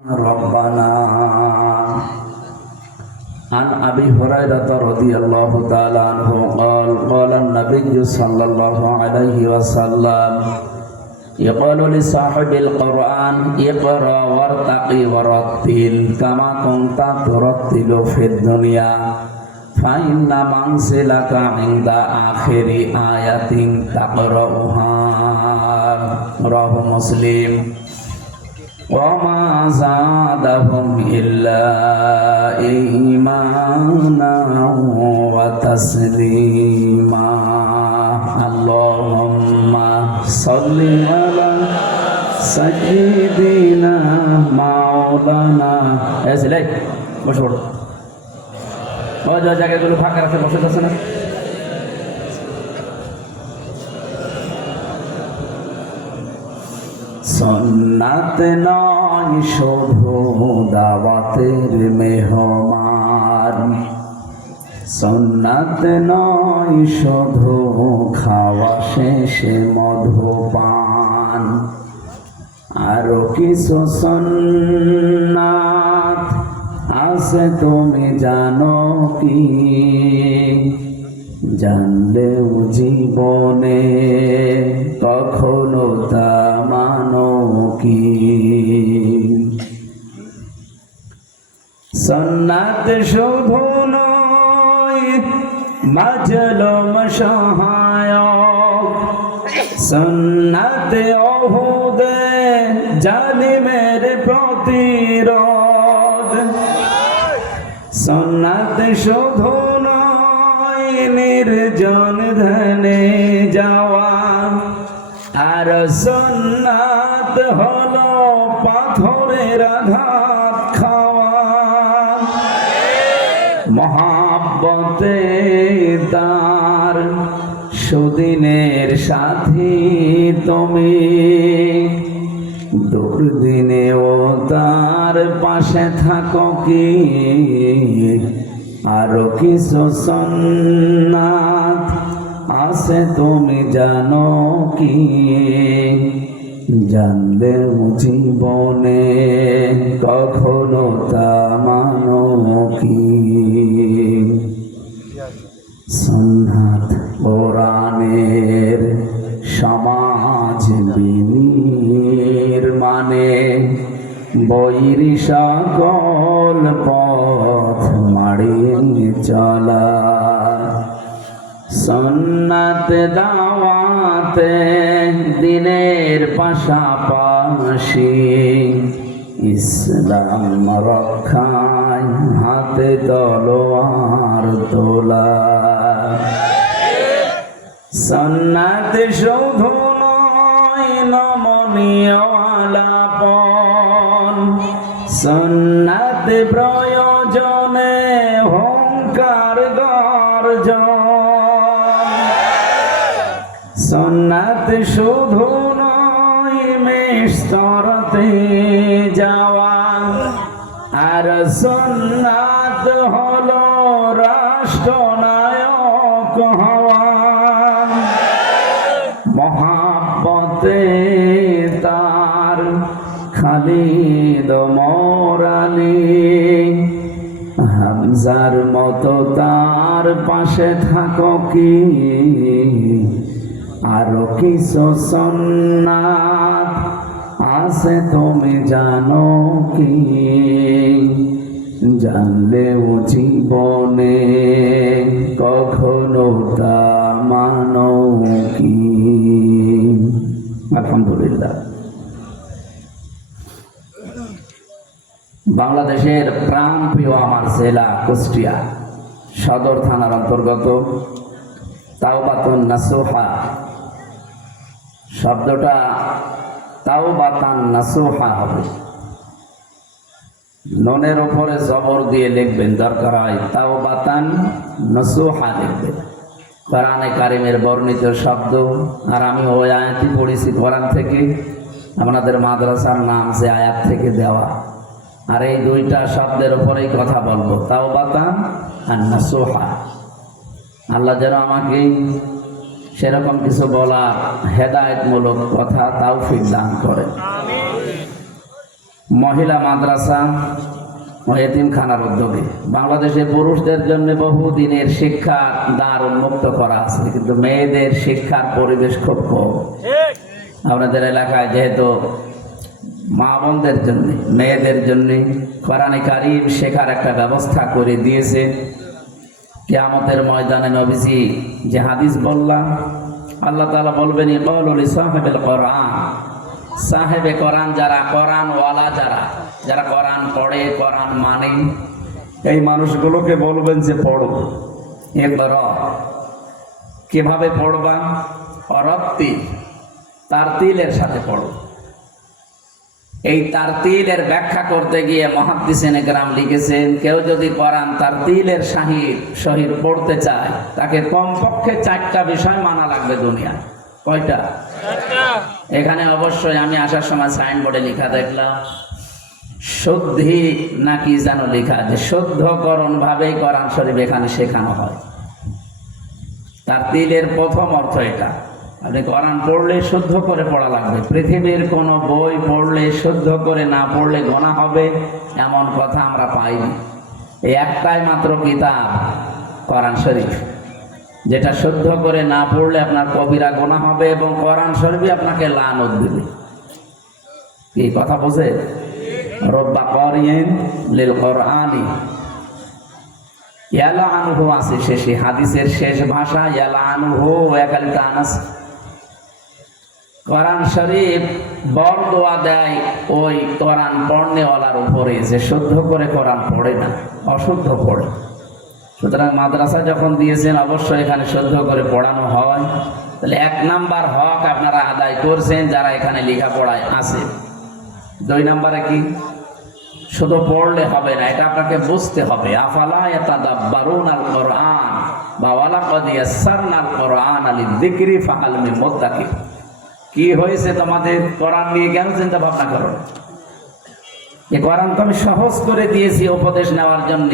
ربنا عن أبي هريرة رضي الله تعالى عنه قال قال النبي صلى الله عليه وسلم يقول لصاحب القرآن اقرأ وارتقي ورتل كما كنت ترتل في الدنيا فإن منزلك عند آخر آية تقرأها رواه مسلم وما زادهم إلا إيمانا وتسليما اللهم صل على سيدنا مولانا এসলে বসো ও যে জায়গাগুলো ফাঁকা রাখতে বসে যাচ্ছে না সুন্নাত নয় শুধু দাওয়াতের মেহমান সুন্নাত নয় শুধু খাওয়া শেষে মধুপান আরো কিছু সুন্নাত আছে তুমি জানো কি জানলেও জীবনে কখনো তা মানো কি সুন্নাত শুধু নয় মাজলুম সহায়ক সুন্নাত ওহুদে জালিমের প্রতিরোধ সুন্নাত শুধু নির্জন ধ্যানে যাওয়া আর সুন্নাত হলো পাথরের আঘাত খাওয়া মহাব্বতে তার সুদিনের সাথী তুমি দুর্দিনেও তার পাশে থাকো কি আরো কিছু সুন্নাত আছে তুমি জানো কি জানলেও জীবনে কখনো তা মানো কি সুন্নাত কোরআনের সমাজ বিনির্মাণে বৈর সকল পথ মাড়িয়ে চলা সুন্নাত দাওয়াতে দিনের পাশাপাশি ইসলাম রক্ষায় হাতে তলোয়ার তোলা সুন্নাত শুধু নয় নমনীয় আলাপন সুন্নাত প্রয়োজনে হুঙ্কার গর্জন সুন্নাত শুধু নয় মিস্তরতে যাওয়া আর সুন্নাত হলো রাষ্ট্রনায়ক হওয়া মহাব্বতে তার খালিদ মোরালি হামজার মতো তার পাশে থাকো কি আরো কিছু সুন্নাত আছে তুমি জানো কি জানলেও জীবনে কখনো তা মানো কি আলহামদুলিল্লাহ বাংলাদেশের প্রাণপ্রিয় আমার জেলা কুষ্টিয়া সদর থানার অন্তর্গত তাওবাতুন নাসুহা শব্দটা তাওবাতান নাসুহা হবে নুনের উপরে জবর দিয়ে লিখবেন দরকার হয় তাওবাতান নাসুহা লিখবেন কোরআনে কারিমের বর্ণিত শব্দ আর আমি ওই আয়াতই পড়েছি কোরআন থেকে আপনাদের মাদ্রাসার নাম যে আয়াত থেকে দেওয়া আর এই দুইটা শব্দের উপরেই কথা বলবো তাওবাতান আর নাসুহা আল্লাহ যেন আমাকে সেরকম কিছু বলা হেদায়েতমূলক কথা তৌফিক দান করেন। মহিলা মাদ্রাসা ও এতিমখানার উদ্যোগে বাংলাদেশে পুরুষদের জন্য বহুদিনের শিক্ষার দ্বার উন্মুক্ত করা আছে, কিন্তু মেয়েদের শিক্ষার পরিবেশ খুব কম। আপনাদের এলাকায় যেহেতু মা বোনদের জন্য, মেয়েদের জন্য কোরআনে কারীম শেখার একটা ব্যবস্থা করে দিয়েছে। কিয়ামতের ময়দানে নবীজি যে হাদিস বললাম, আল্লাহ তাআলা বলবেন ইকালু লিসাহিবিল কোরআন, সাহেবে কোরআন যারা, কোরআনওয়ালা যারা, যারা কোরআন পড়ে, কোরআন মানে, এই মানুষগুলোকে বলবেন যে পড়ো। ইকরা, কিভাবে পড়বা? অরত্তিল, তারতিলের সাথে পড়ো। এই তারতিলের ব্যাখ্যা করতে গিয়ে মুহাদ্দিসিনে কেরাম লিখেছেন, কেউ যদি কোরআন তারতিলের সহিত পড়তে চায়, তাকে কমপক্ষে 4টা বিষয় মানা লাগবে দুনিয়া। কয়টা? এখানে অবশ্যই আমি আসার সময় সাইনবোর্ডে লেখা দেখলাম, শুদ্ধি নাকি যেন লেখা, যে শুদ্ধকরণ ভাবেই কোরআন শরীফ এখানে শেখানো হয়। তারতিলের প্রথম অর্থ এটা। আপনি কোরআন পড়লে শুদ্ধ করে পড়া লাগবে। পৃথিবীর কোনো বই পড়লে শুদ্ধ করে না পড়লে গোনা হবে, এমন কথা আমরা পাইনি। এই একটাই মাত্র কিতাব কোরআন শরীফ, যেটা শুদ্ধ করে না পড়লে আপনার কবিরা গোনা হবে এবং কোরআন শরীফই আপনাকে লানত দিবে। কি কথা বোঝে? রব্বা করিয়েন লিল কোরআনি ইয়ালানুহু আছে শেষে, হাদিসের শেষ ভাষা ইয়ালানুহু একালিতা আনাস। কোরআন শরীফ বড় দোয়া দেয় ওই কোরআন পড়নেওয়ালার উপরে, যে শুদ্ধ করে কোরআন পড়ে না, অশুদ্ধ পড়ে। সুতরাং মাদ্রাসা যখন দিয়েছেন অবশ্যই এখানে শুদ্ধ করে পড়ানো হয়। তাহলে 1 নাম্বার হক আপনারা আদায় করছেন যারা এখানে লেখাপড়ায় আছে। 2 নাম্বারে কি? শুধু পড়লে হবে না, এটা আপনাকে বুঝতে হবে। আফালা ইয়াতাদাব্বারুনাল কোরআন বা ওয়ালাকাদ ইয়াসসারনাল কোরআন লিযিকরি ফাহাল মিন মুদ্দাকির। কি হয়েছে তোমাদের? কোরআন নিয়ে কেন চিন্তা ভাবনা করো? এই কোরআন তো আমি সহজ করে দিয়েছি উপদেশ নেওয়ার জন্য।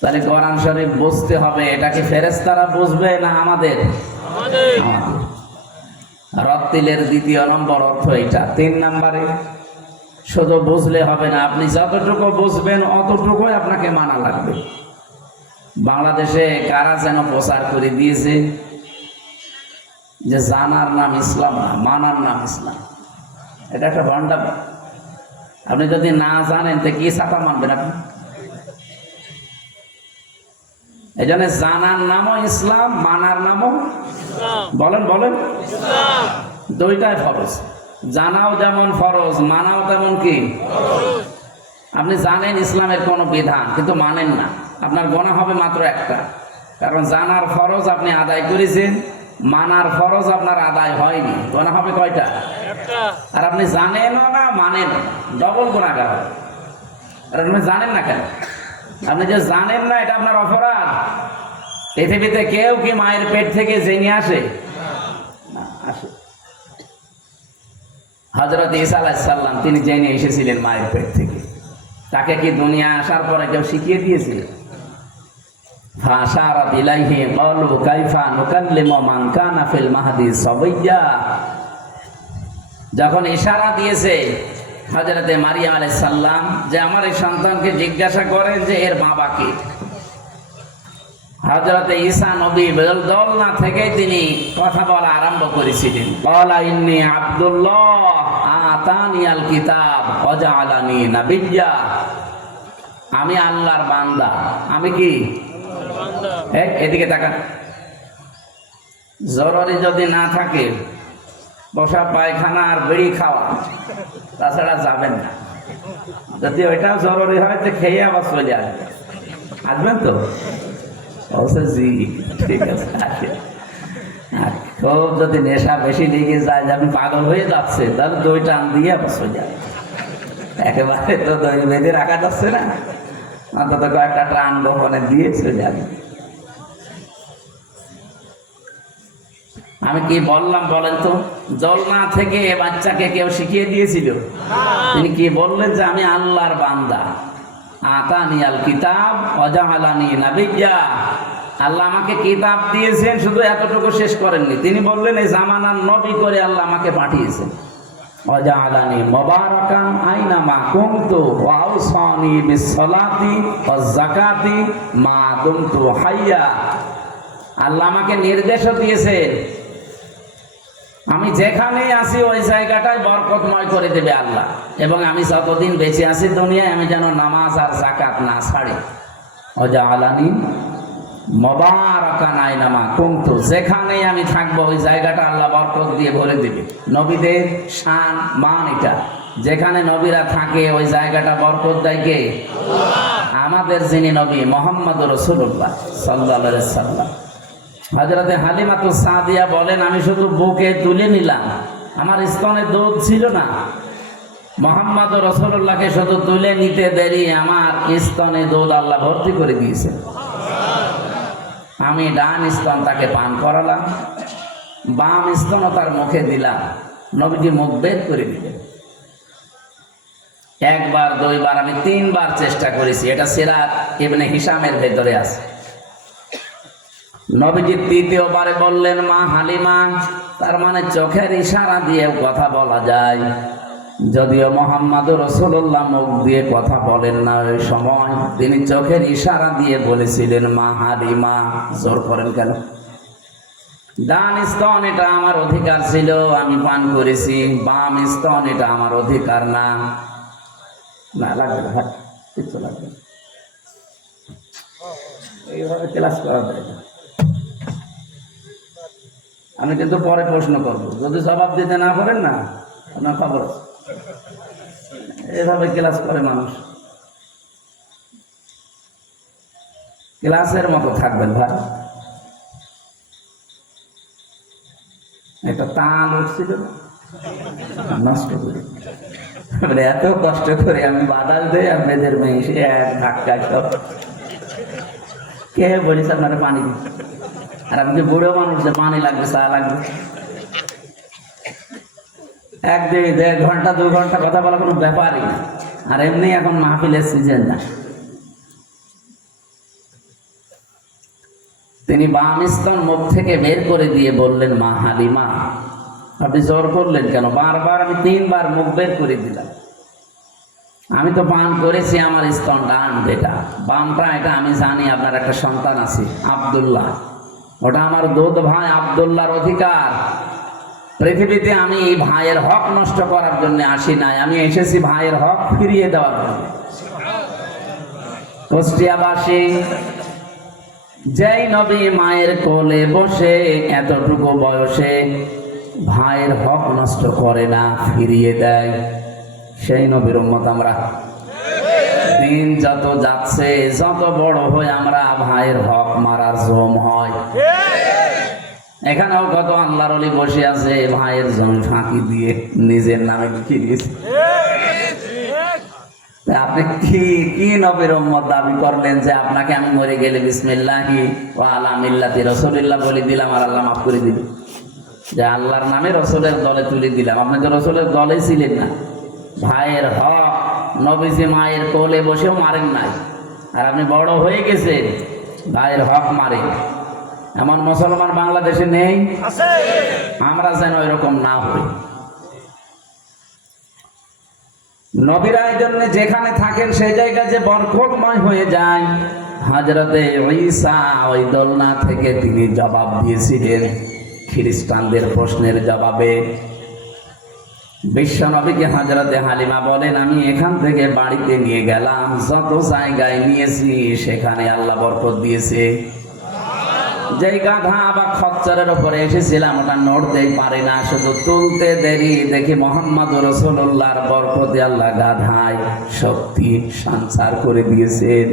তাহলে কোরআন শরীফ বুঝতে হবে। এটাকে ফেরেশতারা বুঝবে না আমাদের? রত্তিলের 2 নম্বর অর্থ এটা। 3 নম্বরে শুধু বুঝলে হবে না, আপনি যতটুকু বুঝবেন অতটুকুই আপনাকে মানা লাগবে। বাংলাদেশে কারা যেন প্রচার করে দিয়েছে যে জানার নাম ইসলাম না, মানার নাম ইসলাম। এটা একটা ভণ্ডামি। আপনি যদি না জানেন তো কি ছাতা মানবেন আপনি? এই জন্য জানার নামও ইসলাম, মানার নামও বলেন বলেন ইসলাম। 2টাই ফরজ। জানাও যেমন ফরজ, মানাও তেমন কি? আপনি জানেন ইসলামের কোনো বিধান কিন্তু মানেন না, আপনার গোনা হবে মাত্র একটা। কারণ জানার ফরজ আপনি আদায় করেছেন, মানার ফরজ আপনার আদায় হয়নি, গোনা হবে কয়টা? আর আপনি জানেনও না, মানেন, ডবল গুনাহগার হবে। আর আপনি জানেন না কেন? আপনি যে জানেন না, এটা আপনার অপরাধ। পৃথিবীতে কেউ কি মায়ের পেট থেকে জেনে আসে? না, আসে। হযরত ঈসা আলাইহিস সালাম তিনি জেনে এসেছিলেন মায়ের পেট থেকে। তাকে কি দুনিয়া আসার পরে কেউ শিখিয়ে দিয়েছিল? ফাশারাত ইলাইহি ক্বালু কাইফা নুকাল্লিমু মান কানা ফিল মাহদি সাবিয়্যা। যখন ইশারা দিয়েছে হযরত মারিয়াম আলাইহিস সালাম যে আমার এই সন্তানকে জিজ্ঞাসা করেন যে এর বাবা কে, হযরত ঈসা নবী দোলনা থেকে তিনি কথা বলা আরম্ভ করেছিলেন। ক্বালা ইন্নী আব্দুল্লাহ আতানিয়াল কিতাব ওয়া জাআলানি নাবিয়্যা। আমি আল্লাহর বান্দা। আমি কি? এদিকে তাকান। জরুরি যদি না থাকে, বসা পায়খানা আর বিড়ি খাওয়া, তাছাড়া যাবেন না। যদি ওইটাও জরুরি হয় তো খেয়ে আবার চলে আসবেন। আসবেন তো? জি ঠিক আছে, আসে। খুব যদি নেশা বেশি লেগে যায় যে আপনি পাগল হয়ে যাচ্ছে, তাহলে 2 টান দিয়ে আবার চলে যাবে। একেবারে তো দই বেঁধে রাখা যাচ্ছে না, অন্তত কয়েকটা টান গোপনে দিয়ে চলে যাবে। আমি কি বললাম বলেন তো? জলনা থেকে বাচ্চাকে কেউ শিখিয়ে দিয়েছিল? তিনি কি বললেন যে আমি আল্লাহর বান্দা। আতানিয়াল কিতাব ওয়া জাআলানি নাবিয়্যা। আল্লাহ আমাকে কিতাব দিয়েছেন, শুধু এতটুকু শেষ করেননি, তিনি বললেন এই জামানার নবী করে আল্লাহ আমাকে পাঠিয়েছেন। ওয়াজআলানি মুবারাকান আইনামা কুনতু ওয়া আওসানি বিসসালাতি ওয়াজ যাকাতি মা দুমতু হাইয়া। আল্লাহ আমাকে নির্দেশও দিয়েছেন, আমি যেখানেই আছি ওই জায়গাটায় বরকতময় করে দেবে আল্লাহ, এবং আমি যতদিন বেঁচে আছি দুনিয়ায় আমি যেন নামাজ আর যাকাত না ছাড়ি। ওয়াজআলানি মুবারাকান আইনামা কুনতু, যেখানেই আমি থাকবো ওই জায়গাটা আল্লাহ বরকত দিয়ে ভরে দেবে। নবীদের শান মান এটা, যেখানে নবীরা থাকে ওই জায়গাটা বরকত দেয় কে? আমাদের যিনি নবী মুহাম্মদুর রাসূলুল্লাহ সাল্লাল্লাহু আলাইহি সাল্লাম। হযরতে হালিমাতুস সাদিয়া বলেন, আমি শুধু বুকে তুলে নিলাম, আমার স্তনে দুধ ছিল না। মুহাম্মদুর রাসূলুল্লাহকে শুধু তুলে নিতে দেরি আমার স্তনে দুধ আল্লাহ ভর্তি করে দিয়েছে। আমি ডান স্তন তাকে পান করালাম, বাম স্তনও তার মুখে দিলাম, নবীজি মুখ বের করে দিলেন। একবার, দুইবার, আমি 3 বার চেষ্টা করেছি। এটা সিরাত ইবনে হিশামের ভেতরে আছে। নবীজি 3য়বারে বললেন, মা হালিমা, তার মানে চোখের ইশারা দিয়েও কথা বলা যায়। যদিও মুহাম্মদুর রাসূলুল্লাহ মুখ দিয়ে কথা বলেন না, ওই সময় তিনি চোখের ইশারা দিয়ে বলেছিলেন, মা হালিমা। জোর করেন কেন? ডান স্তন এটা আমার অধিকার ছিল, আমি পান করেছি। বাম স্তন এটা আমার অধিকার না। না লাগবে না, কিছু লাগবে না, এইভাবে ক্লাস করা যায় না। আমি কিন্তু পরে প্রশ্ন করবো, যদি জবাব দিতে না পারেন না আপনার খবর আছে। এভাবে ক্লাস করে মানুষ, ক্লাসের মতো থাকবেন ভাই। একটা তাল উঠছিল নষ্ট করে, এত কষ্ট করে আমি বাদাল দেই, আপনাদের মেয়ে এসে এক ধাক্কা সব কে বলিস আপনারা পানি দিন। আর আপনি বুড়ো মানুষ, পানি লাগবে, চা লাগবে, 1-1.5 ঘন্টা 2 ঘন্টা কথা বলা কোনো ব্যাপারই না। আর এমনি এখন মাহফিলের সিজন না। তিনি বাম স্তন মুখ থেকে বের করে দিয়ে বললেন, মা হালিমা, আপনি জোর করলেন কেন? বারবার আমি 3 বার মুখ বের করে দিলাম। আমি তো পান করেছি, আমার স্তন ডান, যেটা বামটা এটা আমি জানি। আপনার একটা সন্তান আছে আব্দুল্লাহ, ওটা আমার দুধ ভাই আব্দুল্লাহর অধিকার। পৃথিবীতে আমি এই ভাইয়ের হক নষ্ট করার জন্য আসি নাই, আমি এসেছি ভাইয়ের হক ফিরিয়ে দেওয়ার জন্য। কুষ্টিয়াবাসী, যেই নবী মায়ের কোলে বসে এতটুকু বয়সে ভাইয়ের হক নষ্ট করে না, ফিরিয়ে দেয়, সেই নবীর উম্মত আমরা। দিন যত যাচ্ছে, যত বড় হয়ে আমরা ভাইয়ের হক মারার জম হয়। এখানেও কত আল্লাহর ওলি বসে আছে, ভাইয়ের জমি ফাঁকি দিয়ে নিজের নামে লিখে দিয়েছে। আপনি কি নবীর উম্মত দাবি করলেন যে আপনাকে আমি মরে গেলে বিসমিল্লাহি ওয়া আলা মিল্লাতি রাসূলিল্লাহ বলে দিলাম আর আল্লাহ মাফ করে দিল? যে আল্লাহর নামে রসুলের দলে তুলে দিলাম। আপনি তো রসুলের দলে ছিলেন না। ভাইয়ের হক নবীজি মায়ের কোলে বসেও মারেন নাই, আর আপনি বড় হয়ে গেছেন ভাইয়ের হক মারে। এমন মুসলমান বাংলাদেশে নেই? আমরা যেন এরকম না হই। নবীরা এই জন্য যেখানে থাকেন সেই জায়গা যে বরকতময় হয়ে যায়। হযরতে ঈসা ওই দোলনা থেকে তিনি জবাব দিয়েছিলেন খ্রিস্টানদের প্রশ্নের জবাবে। বিশ্ব নবীকে হযরতে হালিমা বলেন, আমি এখান থেকে বাড়িতে নিয়ে গেলাম, যত জায়গায় নিয়েছি সেখানে আল্লাহ বরকত দিয়েছে। যেই গাধা বা খচ্চরের উপরে এসেছিলাম ওটা নড়তেই পারে না, শুধু তুলতে দেরি, দেখি মুহাম্মদুর রাসূলুল্লাহর বরকতে আল্লাহ গাধায় শক্তি সঞ্চার করে দিয়েছেন।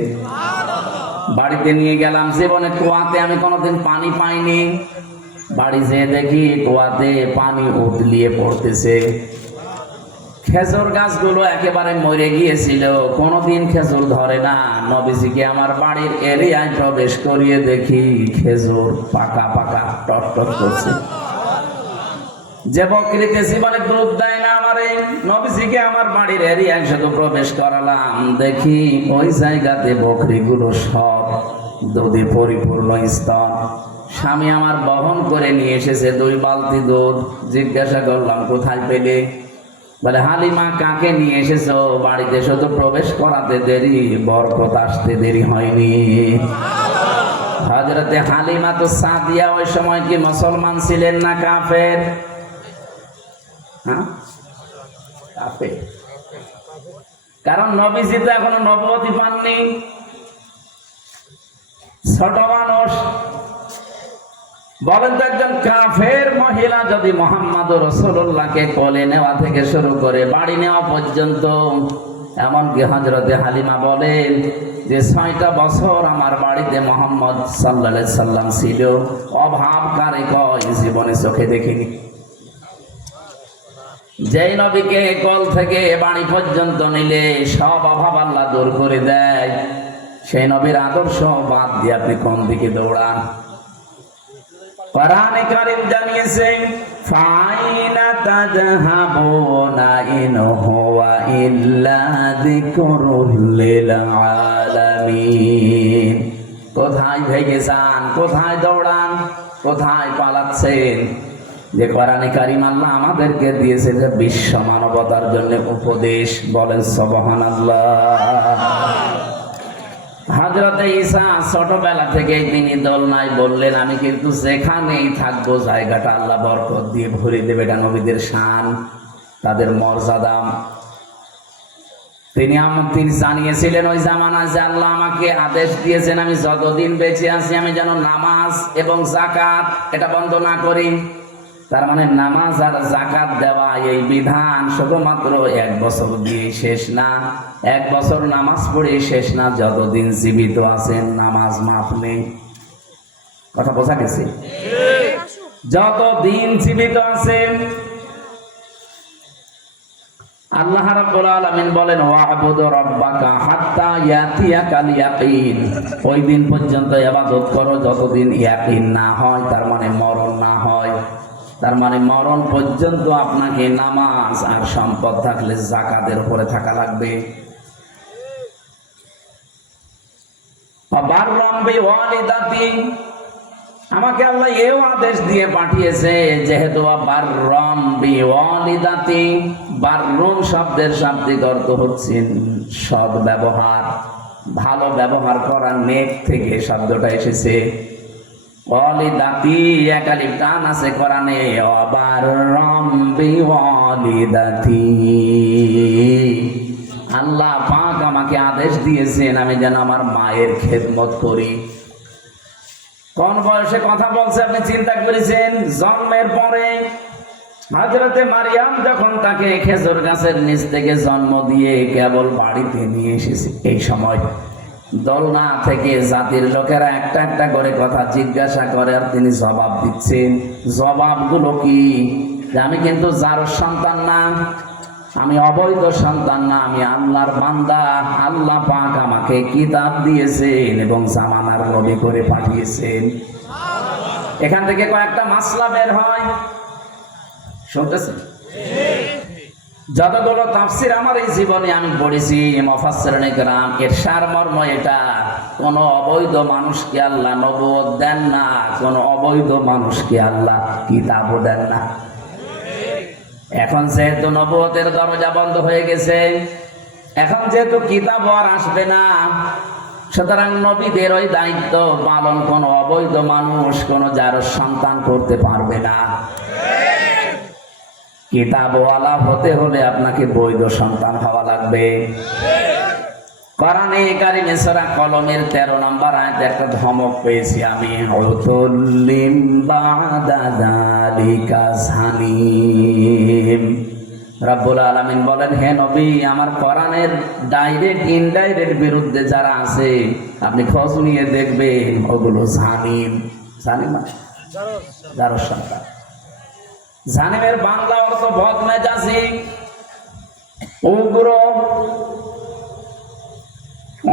বাড়িতে নিয়ে গেলাম, জীবনে কুয়াতে আমি কোনোদিন পানি পাইনি। বাড়ি যেয়ে দেখি কুয়াতে পানি উতলিয়ে পড়তেছে। খেজুর গাছগুলো একেবারে মরে গিয়েছিল, কোনোদিন খেজুর ধরে না। নবীজিকে আমার বাড়ির এরিয়ায় প্রবেশ করিয়ে দেখি খেজুর পাকা পাকা টটটট করছে। যে বকরিতে জীবনে দুধ দেয় না আমারে, নবীজিকে আমার বাড়ির এরিয়ায় শুধু প্রবেশ করালাম, দেখি ওই জায়গাতে বকরিগুলো সব দুধে পরিপূর্ণ স্তন। স্বামী আমার বহন করে নিয়ে এসেছে 2 বালতি দুধ। জিজ্ঞাসা করলাম, কোথায় পেলে? বলে হালিমা কাকে নিয়ে এসেছো? বাড়িতে শুধু প্রবেশ করাতে দেরি, বরকত আসতে দেরি হয়নি। হযরতে হালিমা তো সাদিয়া ওই সময় কি মুসলমান ছিলেন না কাফের? কাফের। কারণ নবীজি তো এখনো নবুয়তি পাননি, ছোট মানুষ। বলেন তো, একজন কাফের মহিলা যদি মুহাম্মদুর রাসূলুল্লাহকে কোলে নেওয়া থেকে শুরু করে বাড়ি নেওয়া পর্যন্ত, এমনকি হযরতে হালিমা বলেন যে 6টা বছর আমার বাড়িতে মুহাম্মদ সাল্লাল্লাহু আলাইহি সাল্লাম ছিল, অভাব কারে কয় জীবনে চোখে দেখিনি। যেই নবীকে কোল থেকে বাড়ি পর্যন্ত নিলে সব অভাব আল্লাহ দূর করে দেয়, সেই নবীর আদর্শ বাদ দিয়ে আপনি কোন দিকে দৌড়ান? কোরআনে কারীম জানিয়েছে, ফাইনা তাযহাবুনা ইন হুয়া ইল্লা যিকরুল লিল আলামিন। কোথায় ভেগে যান, কোথায় দৌড়ান, কোথায় পালাচ্ছেন? যে কোরআনে কারীম আল্লাহ আমাদেরকে দিয়েছে যে বিশ্ব মানবতার জন্য উপদেশ। বলেন সুবহানাল্লাহ। হযরতে ঈসা ছোটবেলা থেকেই তিনি দোলনায় বললেন, আমি কিন্তু যেখানেই থাকবো জায়গাটা আল্লাহ বরকত দিয়ে ভরে দেবে। এটা নবীদের শান, তাদের মর্যাদা। তিনি জানিয়েছিলেন ওই জামানায় যে আল্লাহ আমাকে আদেশ দিয়েছেন আমি যতদিন বেঁচে আছি আমি যেন নামাজ এবং যাকাত এটা বন্ধ না করি। তার মানে নামাজ আর যাকাত দেওয়া এই বিধান শুধুমাত্র 1 বছর দিয়ে শেষ না, 1 বছর নামাজ পড়ে শেষ না, যতদিন জীবিত আছেন নামাজ মাফ নেই। কথা বোঝা গেছে? যতদিন জীবিত আছেন। আল্লাহ রাব্বুল আলামিন বলেন, ওয়া'বুদু রাব্বাকা হাত্তা ইয়াতিয়াকাল ইয়াকিন। ওই দিন পর্যন্ত ইবাদত করো যতদিন ইয়াকিন না হয়, তার মানে মরণ না হয়। তার মানে মরণ পর্যন্ত আপনাকে নামাজ আর সম্পদ থাকলে যাকাতের উপরে থাকা লাগবে। বাররাম বিওয়ালিদাতি, আমাকে আল্লাহ এও আদেশ দিয়ে পাঠিয়েছে, যেহেতু বাররাম বিওয়ালিদাতি, বাররুন শব্দের শাব্দিক অর্থ হচ্ছে সৎ ব্যবহার, ভালো ব্যবহার করা, নেক থেকে শব্দটা এসেছে। ওয়ালিদাতি একালিফ টান আছে কোরআনে, বাররাম বিওয়ালিদাতি। আল্লাহ পাক আমাকে আদেশ দিয়েছেন আমি যেন আমার মায়ের খেদমত করি। কোন বয়সে কথা বলছে আপনি চিন্তা করেছেন? জন্মের পরে। হযরতে মারিয়াম যখন তাকে খেজুর গাছের নিচ থেকে জন্ম দিয়ে কেবল বাড়িতে নিয়ে এসেছে, এই সময় দোলনা থেকে জাতির লোকেরা একটা একটা করে কথা জিজ্ঞাসা করে আর তিনি জবাব দিচ্ছেন। জবাবগুলো কি? যে আমি কিন্তু যার সন্তান না, আমি অবৈধ সন্তান না, আমি আল্লাহর বান্দা। আল্লাহ পাক আমাকে কিতাব দিয়েছেন এবং জামানার নবী করে পাঠিয়েছেন। এখান থেকে কয়েকটা মাসলা বের হয়, শুনতেছেন? যতগুলো তাফসীর আমার এই জীবনে আমি পড়েছি, মুফাসসিরিনে কেরাম এর সারমর্ম এটা, কোন অবৈধ মানুষকে আল্লাহ নবুয়ত দেন না, কোন অবৈধ মানুষকে আল্লাহ কিতাবও দেন না। এখন যেহেতু নবুয়তের দরজা বন্ধ হয়ে গেছে, এখন যেহেতু কিতাব আর আসবে না, সুতরাং নবীদের ওই দায়িত্ব পালন কোন অবৈধ মানুষ, কোন যার সন্তান করতে পারবে না। কিতাবওয়ালা হতে হলে আপনাকে বৈধ সন্তান হওয়া লাগবে। কোরআনে কারিমে সূরা কলমের 13 নম্বর আয়াতে একটা ধমক পেয়েছি আমি, উতুল্লিম বাদা যালিকা জানিম। রব্বুল আলামিন বলেন, হে নবী, আমার কোরআনের ডাইরেক্ট ইনডাইরেক্ট বিরুদ্ধে যারা আছে আপনি খোঁজ নিয়ে দেখবেন, ওগুলো জানিম। জানিম যার সন্তান। জানিমের বাংলা অর্থ বদমেজাজি, উগ্র।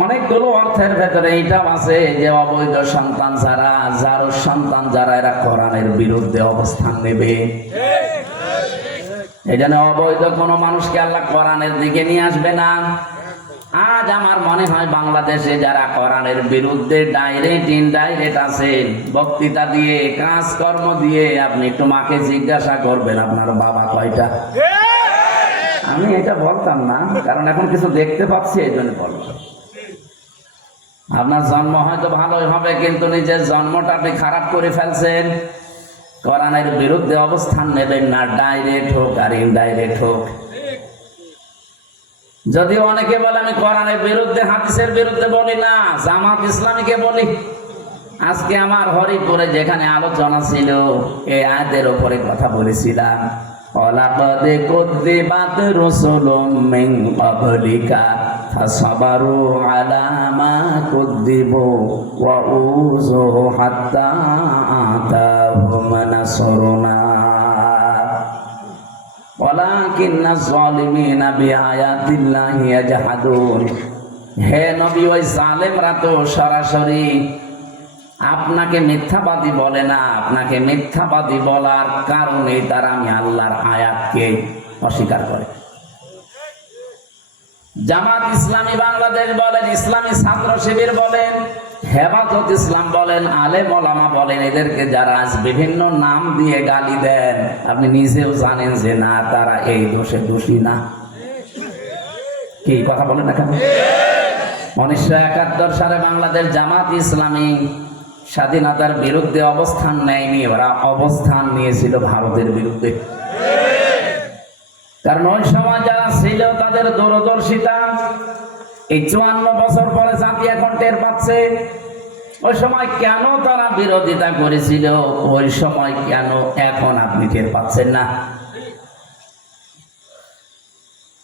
অনেকগুলো অর্থের ভেতরে এইটাও আছে যে অবৈধ সন্তান যারা, যার সন্তান যারা, এরা কোরআনের বিরুদ্ধে অবস্থান নেবে। এই জন্য অবৈধ কোনো মানুষকে আল্লাহ কোরআনের দিকে নিয়ে আসবে না। আজ আমার মনে হয় বাংলাদেশে যারা কোরআনের বিরুদ্ধে ডাইরেক্ট ইনডাইরেক্ট আছেন, বক্তৃতা দিয়ে, কাজকর্ম দিয়ে, আপনি একটু মাকে জিজ্ঞাসা করবেন আপনার বাবা কয়টা। আমি এটা বলতাম না, কারণ এখন কিছু দেখতে পাচ্ছি, এই জন্য বললাম। আপনার জন্ম হয়তো ভালোই হবে, কিন্তু নিজের জন্মটা আপনি খারাপ করে ফেলছেন। কোরআনের বিরুদ্ধে অবস্থান নেবেন না, ডাইরেক্ট হোক আর ইনডাইরেক্ট হোক। যদিও অনেকে বলে আমি কোরআনের বিরুদ্ধে, হাদিসের বিরুদ্ধে বলি না, জামাত ইসলামীকে বলি। আজকে আমার হরিপুরে যেখানে আলোচনা ছিল, এই আয়াতের উপরে কথা বলেছিলাম। ওয়ালাকাদ কুযযিবাত রাসূলুম মিন ক্বাবলিকা ফাসাবারু আলা মা কুযযিবু ওয়া উযু হাত্তা আতাহুম নাসরুনা ওয়ালাকিন্নাজ যালিমিনা বিআয়াতিল্লাহি ইয়াজহাদুন। হে নবী, ওই জালেমরা তো সরাসরি আপনাকে মিথ্যাবাদী বলে না, আপনাকে মিথ্যাবাদী বলার কারণে তারা আমি আল্লাহর আয়াতকে অস্বীকার করে। জামাত ইসলামী বাংলাদেশ বলেন, ইসলামী ছাত্র শিবির বলেন, হেফাজত ইসলাম বলেন, আলেম ওলামা বলেন, এদেরকে যারা আজ বিভিন্ন নাম দিয়ে গালি দেন, আপনি নিজেও জানেন যে না, তারা এই দোষে দোষী না। কি কথা বলেন না কেন? 1971 সালে বাংলাদেশ জামাত ইসলামী স্বাধীনতার বিরুদ্ধে অবস্থান নেয়নি, ওরা অবস্থান নিয়েছিল ভারতের বিরুদ্ধে। কারণ ওই সময় যারা ছিল তাদের দূরদর্শিতা এই 54 বছর পরে জাতি এখন টের পাচ্ছে। ওই সময় কেন তারা বিরোধিতা করেছিল, ওই সময় কেন এখন আপনি টের পাচ্ছেন না?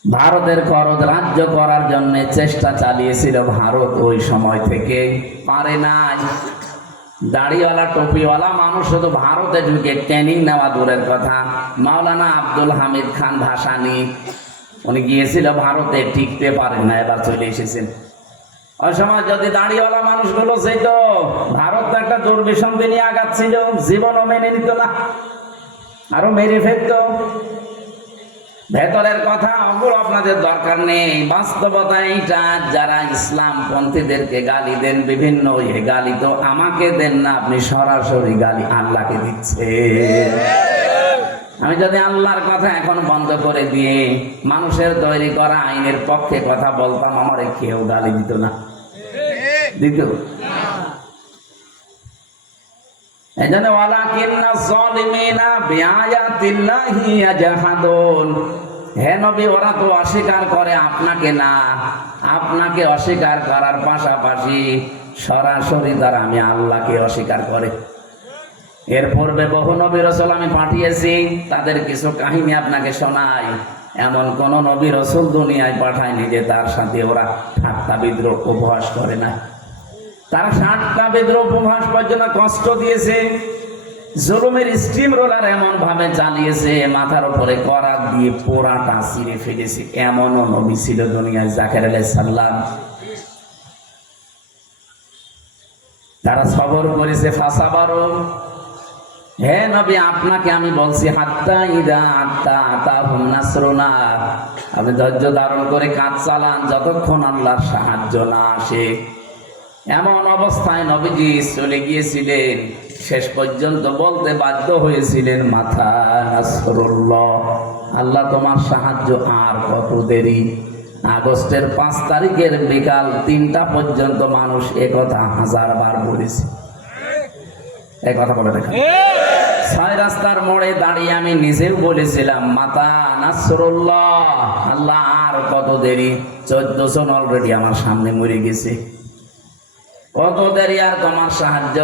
ভারতের করদ রাজ্য করার জন্য চেষ্টা চালিয়েছিল ভারত, ওই সময় থেকে পারে নাই। দাড়িওয়ালা টুপিওয়ালা মানুষ শুধু ভারতে ঢুকে ট্রেনিং নেওয়া দূরের কথা। মাওলানা আব্দুল হামিদ খান ভাসানী, উনি গিয়েছিল ভারতে, টিকতে পারেন না, এবার চলে এসেছেন। ওই সময় যদি দাড়িওয়ালা মানুষগুলো যেত, ভারত তো একটা দুর্বিসন্ধি নিয়ে আগাচ্ছিল, জীবনও মেনে নিত না, আরো মেরে ফেলত। ভেতরের কথা ওগুলো আপনাদের দরকার নেই, বাস্তবতা এইটা। যারা ইসলাম পন্থীদেরকে গালি দেন বিভিন্ন, এই গালি তো আমাকে দেন না, আপনি সরাসরি গালি আল্লাহকে দিচ্ছে। আমি যদি আল্লাহর কথা এখন বন্ধ করে দিয়ে মানুষের তৈরি করা আইনের পক্ষে কথা বলতাম, আমার কেউ গালি দিত না, দিত। এজন্য ওয়ালাকিন্নাজ যালিমিনা বিআয়াতিল্লাহি ইয়াজহাদুন। হে নবী, ওরা তো অস্বীকার করে আপনাকে না, আপনাকে অস্বীকার করার পাশাপাশি সরাসরি তারা আমি আল্লাহকে অস্বীকার করে। এর পূর্বে বহু নবী রাসূল আমি পাঠিয়েছি, তাদের কিছু কাহিনী আপনাকে শোনাই। এমন কোন নবী রাসূল দুনিয়ায় পাঠায়নি যে তার সাথে ওরা ঠাট্টা বিদ্রোহ উপহাস করে না। তারা ঠাট্টা বিদ্রোহ উপহাস পর্যন্ত কষ্ট দিয়েছে, জুলুমের স্টিম রোলার এমন ভাবে চালিয়েছে, মাথার উপরে করাত দিয়ে পোড়াটা ছিঁড়ে ফেলেছে। এমনও নবী ছিল দুনিয়ায়, জাকের আলাইহিস সালাম। তারা সবর করেছে, ফাসাবারু। হে নবী, আপনাকে আমি বলছি, হাত্তা ইদা আত্তা আতাহুম নাসরুনা, আপনি ধৈর্য ধারণ করে কাজ চালান যতক্ষণ আল্লাহর সাহায্য না আসে। এমন অবস্থায় নবীজি চলে গিয়েছিলেন, শেষ পর্যন্ত বলতে বাধ্য হয়েছিলেন, মাথা নাসরুল্লাহ, আল্লাহ তোমার সাহায্য আর কত দেরি। আগস্টের 5 তারিখের বিকাল 3টা পর্যন্ত মানুষ একথা 1000 বার বলেছে। এই কথা বলে দেখা 6 রাস্তার মোড়ে দাঁড়িয়ে আমি নিজেও বলেছিলাম, মাতা নাসরুল্লাহ, আল্লাহ আর কত দেরি। 14 জন অলরেডি আমার সামনে মরে গেছে, কত দেরি আর তোমার সাহায্য।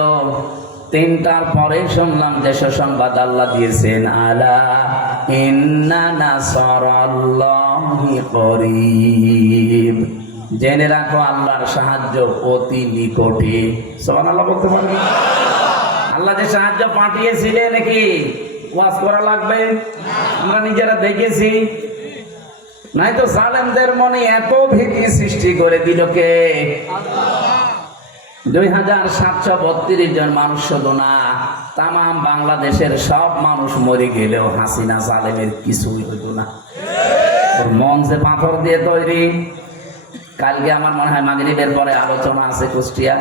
3টার পরে শুনলাম যে সুসংবাদ আল্লাহ দিয়েছেন, আলা ইন্না নাসরাল্লাহি করিব, জেনে রাখো আল্লাহর সাহায্য অতি নিকটে। সুবহানাল্লাহ বলতে পারবে? আল্লাহ যে সাহায্য পাঠিয়েছিলেন, নাকি ওয়াজ করা লাগবে? আমরা নিজেরা দেখেছি। নাই তো জালেমদের মনে এত ভীতি সৃষ্টি করে দিল কে? 2732 জন মানুষ শুধু না, তাম বাংলাদেশের সব মানুষ মরে গেলেও হাসিনা জালেমের কিছুই হইত না। ওর মন যে পাথর দিয়ে তৈরি। কালকে আমার মনে হয় মাগরিবের পরে আলোচনা আছে কুষ্টিয়া,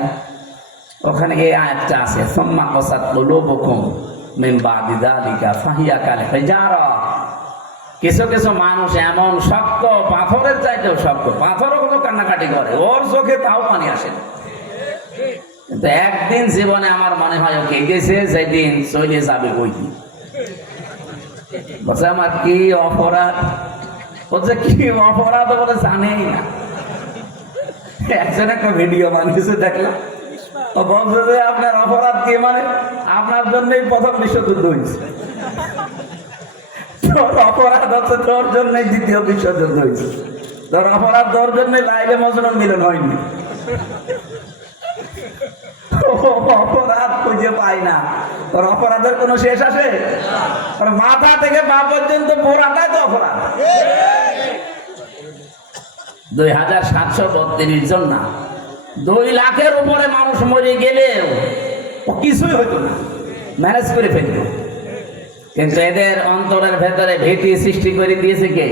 ওখানে এই আয়াতটা আছে, সুম্মা কাসাত কুলুবুকুম মিন বাদি যালিকা ফাহিয়া কাল হিজারা। কিছু কিছু মানুষ এমন শক্ত, পাথরের চাইতেও শক্ত, পাথরও কোনো কান্নাকাটি করে, ওর চোখে তাও পানি আসে না। কিন্তু একদিন জীবনে আমার মনে হয় ও কেঁদেছে, যেদিন চলে যাবে ওই দিন। বলছে আমার কি অপরাধ, বলছে কি অপরাধ বলে জানেই না। একজন একটা ভিডিও বানিয়েছে দেখলাম, ও বলছে যে আপনার অপরাধ কি, মানে আপনার জন্যই প্রথম বিশ্বযুদ্ধ হয়েছে, তোর অপরাধ হচ্ছে তোর জন্যই দ্বিতীয় বিশ্বযুদ্ধ হয়েছে, তোর অপরাধ তোর জন্যই লাইলে মজনুর মিলন হয়নি। অপরাধ খুঁজে পাই না, তোর অপরাধের কোনো শেষ আছে? মাথা থেকে পা পর্যন্ত পোড়াটাই তো অপরাধ। 2732 জন না, 2 লাখের উপরে মানুষ মরে গেলেও কিছুই হইতো না, ম্যানেজ করে ফেলত। কিন্তু এদের অন্তরের ভেতরে ভীতি সৃষ্টি করে দিয়েছে কে?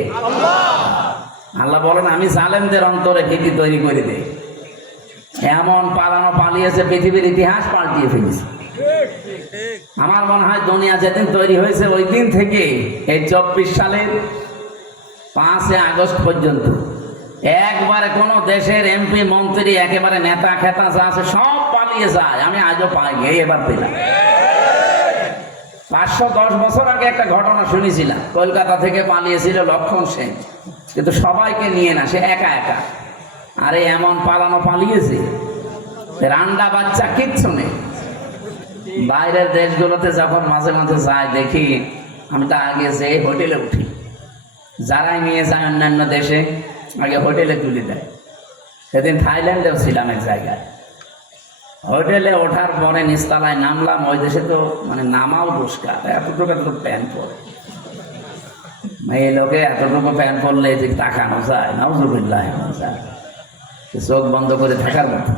আল্লাহ বলেন আমি জালেমদের অন্তরে ভীতি তৈরি করে দেই। এমন পালানো পালিয়েছে, পৃথিবীর ইতিহাস পাল্টিয়ে ফেলেছে। আমার মনে হয় দুনিয়া যেদিন তৈরি হয়েছে ওই দিন থেকে এই 24 সালের 5 আগস্ট পর্যন্ত একবারে কোন দেশের এমপি মন্ত্রী একেবারে নেতা খেতা যা আছে সব পালিয়ে যায়। আমি আজও পাইনি, এবার পেলাম। 510 বছর আগে একটা ঘটনা শুনেছিলাম, কলকাতা থেকে পালিয়েছিল লক্ষণ সেন, কিন্তু সবাইকে নিয়ে না, সে একা একা। আরে এমন পালানো পালিয়েছে, রান্ডা বাচ্চা কিচ্ছু নেই। বাইরের দেশগুলোতে যখন মাঝে মাঝে যায় দেখি, আমি তো আগে যে হোটেলে উঠি, যারাই নিয়ে যায় অন্যান্য দেশে আগে হোটেলে তুলে দেয়। সেদিন থাইল্যান্ডেও ছিলাম এক জায়গায়, হোটেলে ওঠার পরে নিচতলায় নামলাম। ওই দেশে তো মানে নামাও দুষ্কার, এতটুকু প্যান্ট পরে, মেয়ে লোকে এতটুকু প্যান্ট পরলে যে তাকানো যায়, নাউজুবিল্লাহ, চোখ বন্ধ করে থাকার মতো।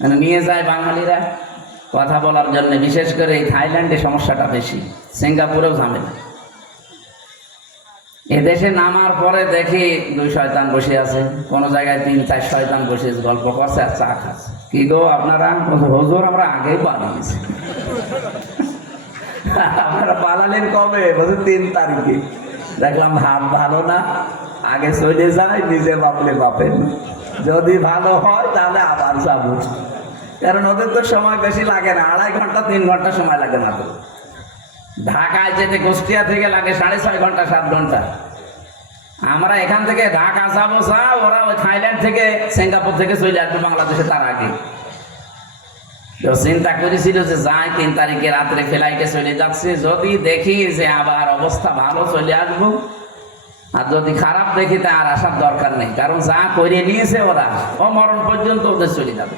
মানে নিয়ে যায় বাঙালিরা কথা বলার জন্য, বিশেষ করে এই থাইল্যান্ডে সমস্যাটা বেশি, সিঙ্গাপুরেও ঝামেলা। এদেশে নামার পরে দেখি 2 শয়তান বসে আছে, কোন জায়গায় 3-4 শয়তান বসে গল্প করছে আর চা খাচ্ছে। কি গো আপনারা? হুজুর আমরা আগেই পালিয়েছি। আপনারা পালালেন কবে? বলছে 3 তারিখে। দেখলাম হাত ভালো না, আগে চলে যায়, নিজে বাপলে বাপেন, যদি ভালো হয় তাহলে আবার যাবো। কারণ ওদের তো সময় বেশি লাগে না, 2.5 ঘন্টা 3 ঘন্টা সময় লাগে না। তো ঢাকায় যেতে কুষ্টিয়া থেকে লাগে 6.5 ঘন্টা 7 ঘন্টা। আমরা এখান থেকে ঢাকা যাবো যা, ওরা ওই থাইল্যান্ড থেকে সিঙ্গাপুর থেকে চলে আসবে বাংলাদেশে তার আগে। তো চিন্তা করেছিল যে যাই 3 তারিখে রাত্রে ফ্লাইটে চলে যাচ্ছে, যদি দেখি যে আবার অবস্থা ভালো চলে আসবো, আর যদি খারাপ দেখি তা আর আসার দরকার নেই, কারণ যা করে নিয়েছে ওরা ও মরণ পর্যন্ত ওদের চলে যাবে।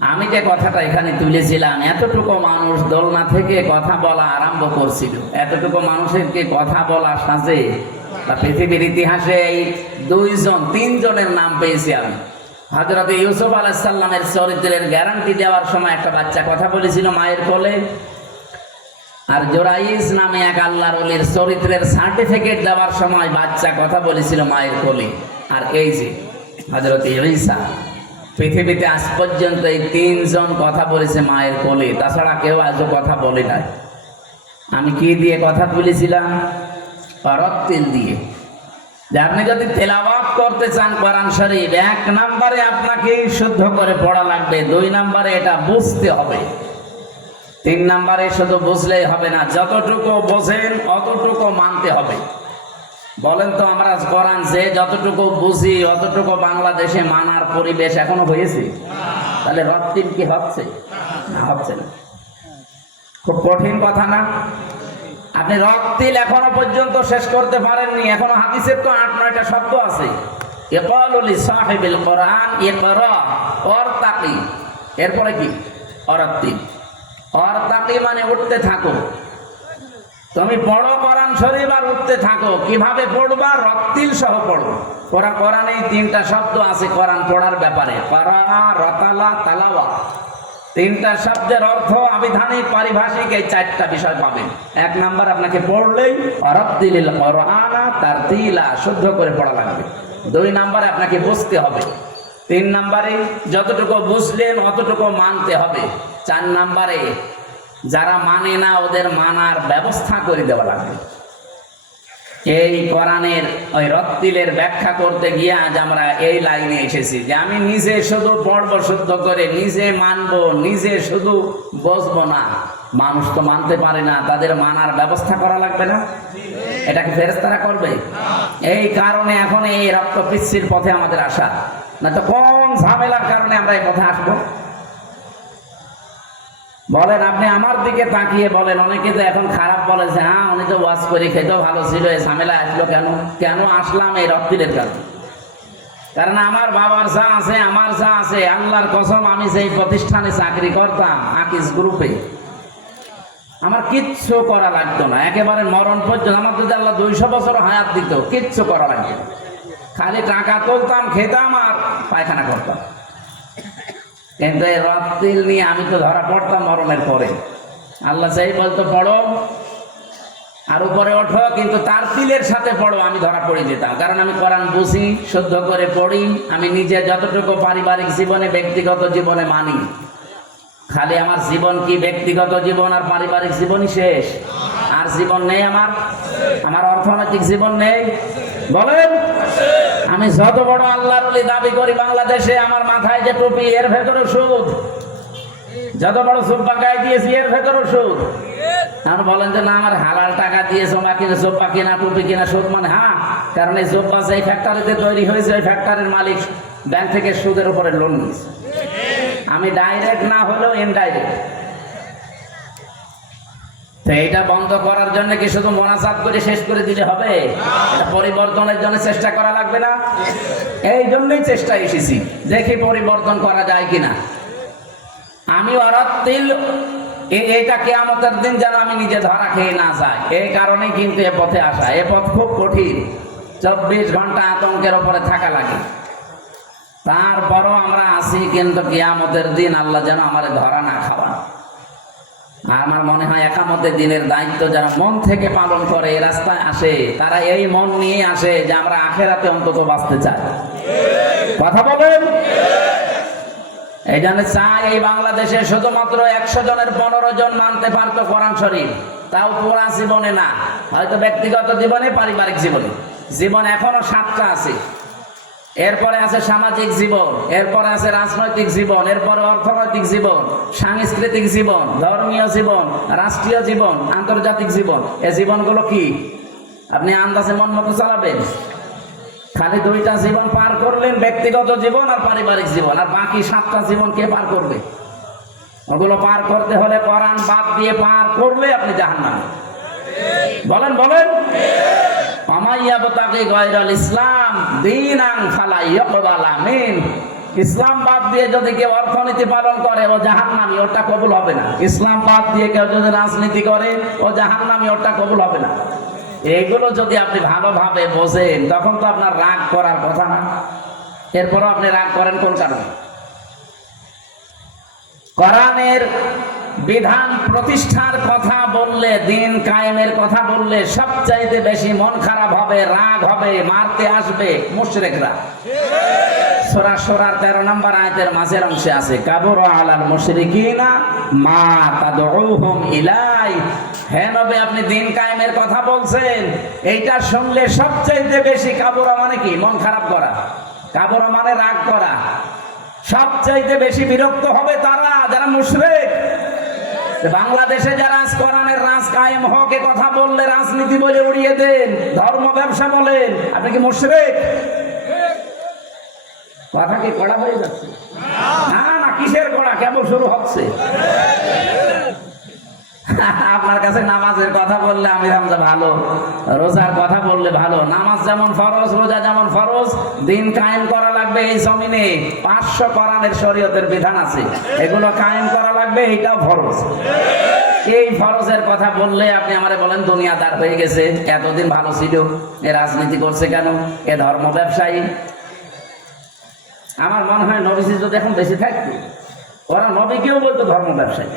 আমি যে কথাটা এখানে তুলেছিলাম, এতটুকু মানুষ দোলনা থেকে কথা বলা আরম্ভ করছিল, এতটুকু মানুষেরকে কথা বলা সাজে পৃথিবীর ইতিহাসে এই 2-3 জনের নাম পেয়েছি আমি। হযরত ইউসুফ আলাইহিস সালামের চরিত্রের গ্যারান্টি দেওয়ার সময় একটা বাচ্চা কথা বলেছিল মায়ের কোলে, আর জোরাইস নামে এক আল্লাহর ওলির চরিত্রের সার্টিফিকেট দেওয়ার সময় বাচ্চা কথা বলেছিল মায়ের কোলে। আর এই যে হযরত ঈসা, পৃথিবীতে আজ পর্যন্ত এই 3 জন কথা বলেছে মায়ের কোলে, তাছাড়া কেউ আজও কথা বলে নাই। আমি কি দিয়ে কথা তুলেছিলাম? রত্তিল দিয়ে। যে আপনি যদি তেলাওয়াত করতে চান কোরআন শরীফ, 1 নম্বরে আপনাকে শুদ্ধ করে পড়া লাগবে, 2 নম্বরে এটা বুঝতে হবে, 3 নম্বরে শুধু বুঝলেই হবে না, যতটুকু বোঝেন অতটুকু মানতে হবে। বলেন তো আমরা কোরআন যে যতটুকু বুঝি অতটুকু বাংলাদেশে মানার পরিবেশ এখনো হয়েছে? তাহলে রত্তিল কি হচ্ছে? না, হচ্ছে না। খুব কঠিন কথা না? আপনি রত্তিল এখনো পর্যন্ত শেষ করতে পারেননি। এখনো হাদিসের তো 8-9টা শব্দ আছে। ইকালু লিসাহিবিল কোরআন ইকরা ওয়ারতাকি, এরপরে কি? অরত্তিল। অরতাকি মানে উঠতে থাকো, তুমি পড়ো কোরআন শরীফ আর উঠতে থাকো। কিভাবে পড়বা? রত্তিল সহ পড়ো। কোরআনে 3টা শব্দ আছে কোরআন পড়ার ব্যাপারে, করা, রতালা, তালাওয়া। 3টা শব্দের অর্থ আবিধানিক, পারিভাষিক, এই 4টা বিষয় পাবেন। 1 নাম্বার আপনাকে পড়লেই রত্তিলিল কোরআনা তারতিলা, শুদ্ধ করে পড়া লাগবে। 2 নাম্বারে আপনাকে বুঝতে হবে। 3 নাম্বারে যতটুকু বুঝলেন অতটুকু মানতে হবে। 4 নাম্বারে যারা মানে না ওদের মানার ব্যবস্থা করে দেওয়া লাগবে। এই কোরআনের ওই রত্তিলের ব্যাখ্যা করতে গিয়ে আজ আমরা এই লাইনে এসেছি যে আমি নিজে শুধু পড়বো শুদ্ধ করে, নিজে মানবো, নিজে শুধু বসবো না। মানুষ তো মানতে পারে না, তাদের মানার ব্যবস্থা করা লাগবে না? এটাকে ফেরেশতারা করবে? এই কারণে এখন এই রক্ত পিচ্ছির পথে আমাদের আসা, না তো কোন ঝামেলার কারণে আমরা এই পথে আসবো? বলেন, আপনি আমার দিকে তাকিয়ে বলেন। অনেকে তো এখন খারাপ বলেছে, হ্যাঁ উনি তো ওয়াজ করে খেতেও ভালো ছিল, এই ঝামেলা আসলো কেন? কেন আসলাম? এই রক্তিলের কারণে। কারণ আমার বাবার যা আছে, আমার যা আছে, আল্লাহর কসম আমি সেই প্রতিষ্ঠানে চাকরি করতাম আকিস গ্রুপে, আমার কিচ্ছু করা লাগতো না। একেবারে মরণ পর্যন্ত আমার যদি আল্লাহ 200 বছর হায়াত দিত, কিচ্ছু করা লাগতো না। খালি টাকা তুলতাম, খেতাম আর পায়খানা করতাম। কিন্তু এই রক্তিল নিয়ে আমি তো ধরা পড়তাম মরণের পরে। আল্লাহ চাই বলতো পড়ো আর উপরে ওঠো, কিন্তু তার তিলের সাথে পড়ো, আমি ধরা পড়ে যেতাম। কারণ আমি কোরআন বুঝি, শুদ্ধ করে পড়ি, আমি নিজে যতটুকু পারিবারিক জীবনে, ব্যক্তিগত জীবনে মানি। খালি আমার জীবন কি ব্যক্তিগত জীবন আর পারিবারিক জীবনই শেষ? আর জীবন নেই আমার? আমার অর্থনৈতিক জীবন নেই? বলেন, আমি যত বড় আল্লাহর ওলি দাবি করি বাংলাদেশে, আমার মাথায় যে টুপি এর ভেতরে সুদ, যত বড় সোফা গায়ে দিয়েছি এর ভেতরে সুদ। আর বলেন যে না আমার হালাল টাকা দিয়ে সোমা কিনে, সোফা কিনা, টুপি কিনা সুদ? মানে হ্যাঁ, কারণ এই সোফা সেই ফ্যাক্টরিতে তৈরি হয়েছে, ওই ফ্যাক্টরির মালিক ব্যাংক থেকে সুদের উপরে লোন নিয়েছে। আমি ডাইরেক্ট না হলেও ইনডাইরেক্ট। তো এটা বন্ধ করার জন্য কি শুধু মোনাজাত করে শেষ করে দিলে হবে? এটা পরিবর্তনের জন্য চেষ্টা করা লাগবে না? এই জন্যই চেষ্টা এসেছি, দেখি পরিবর্তন করা যায় কিনা। আমি অরাত্তিল এটা কিয়ামতের দিন যেন আমি নিজে ধরা খেয়ে না যাই, এই কারণেই কিন্তু এ পথে আসা। এ পথ খুব কঠিন, 24 ঘন্টা আতঙ্কের উপরে থাকা লাগে। তারপরও আমরা আসি, কিন্তু কিয়ামতের দিন আল্লাহ যেন আমার ধরা না খাওয়ান। আমার মনে হয় একামতের দিনের দায়িত্ব যারা মন থেকে পালন করে, এই রাস্তায় আসে, তারা এই মন নিয়ে আসে যে আমরা আখেরাতে অন্তত বাঁচতে চাই। কথা বলেন। এই জন্য চাই এই বাংলাদেশে শুধুমাত্র 100 জনের 15 জন মানতে পারতো কোরআন শরীফ, তাও পুরা জীবনে না, হয়তো ব্যক্তিগত জীবনে, পারিবারিক জীবনে। জীবন এখনো 7টা আছে। এরপরে আছে সামাজিক জীবন, এরপরে আছে রাজনৈতিক জীবন, এরপরে অর্থনৈতিক জীবন, সাংস্কৃতিক জীবন, ধর্মীয় জীবন, রাষ্ট্রীয় জীবন, আন্তর্জাতিক জীবন। এই জীবনগুলো কি আপনি আন্দাজে মন মতো চালাবেন? খালি 2টা জীবন পার করলেন, ব্যক্তিগত জীবন আর পারিবারিক জীবন, আর বাকি 7টা জীবন কে পার করবে? ওগুলো পার করতে হলে কোরআন বাদ দিয়ে পার করলে আপনি জাহান্নামে। বলেন বলেন। ইসলাম দীনান ফালা ইয়াকবালা মিন। ইসলাম বাদ দিয়ে যদি কেউ অর্থনীতি পালন করে, ও জাহান্নামী, ওটা কবুল হবে না। ইসলাম বাদ দিয়ে কেউ যদি রাজনীতি করে, ও জাহান্নামী, ওটা কবুল হবে না। এগুলো যদি আপনি ভালোভাবে বোঝেন, তখন তো আপনার রাগ করার কথা না। এরপরও আপনি রাগ করেন কোন কারণে? কোরআনের বিধান প্রতিষ্ঠার কথা বললে, দিন কায়েমের কথা বললে সবচাইতে বেশি মন খারাপ হবে, রাগ হবে, মারতে আসবে মুশরিকরা। সূরা শুরার 13 নম্বর আয়াতের মাঝের অংশে আছে, কাবুরা আলাল মুশরিকিনা মা তাদউহুম ইলাই। হে নবী, আপনি দিন কায়েমের কথা বলছেন, এইটা শুনলে সবচাইতে বেশি, কাবুরা মানে কি? মন খারাপ করা। কাবুরা মানে রাগ করা। সবচাইতে বেশি বিরক্ত হবে তারা যারা মুশরিক। বাংলাদেশে যারা কোরআনের রাজ কায়েম হোক এ কথা বললে রাজনীতি বলে উড়িয়ে দেন, ধর্ম ব্যবসা বলেন, আপনি কি মুশরিক? কথা কি কড়া হয়ে যাচ্ছে? না না, কিসের কড়া? কেবল শুরু হচ্ছে। আপনার কাছে নামাজের কথা বললে আমি রামজা ভালো, রোজার কথা বললে ভালো। নামাজ যেমন ফরজ, রোজা যেমন ফরজ, দিন কায়েম করা লাগবে এই জমিনে। 500 কোরআনের শরীয়তের বিধান আছে, এগুলো কায়েম করা লাগবে, এইটাও ফরজ। এই ফরজের কথা বললে আপনি আমারে বলেন দুনিয়াদার হয়ে গেছে, এতদিন ভালো ছিল, এ রাজনীতি করছে কেন, এ ধর্ম ব্যবসায়ী। আমার মনে হয় নবীজি যদি এখন বেশি থাকতো, ওরা নবীকেও বলতো ধর্ম ব্যবসায়ী।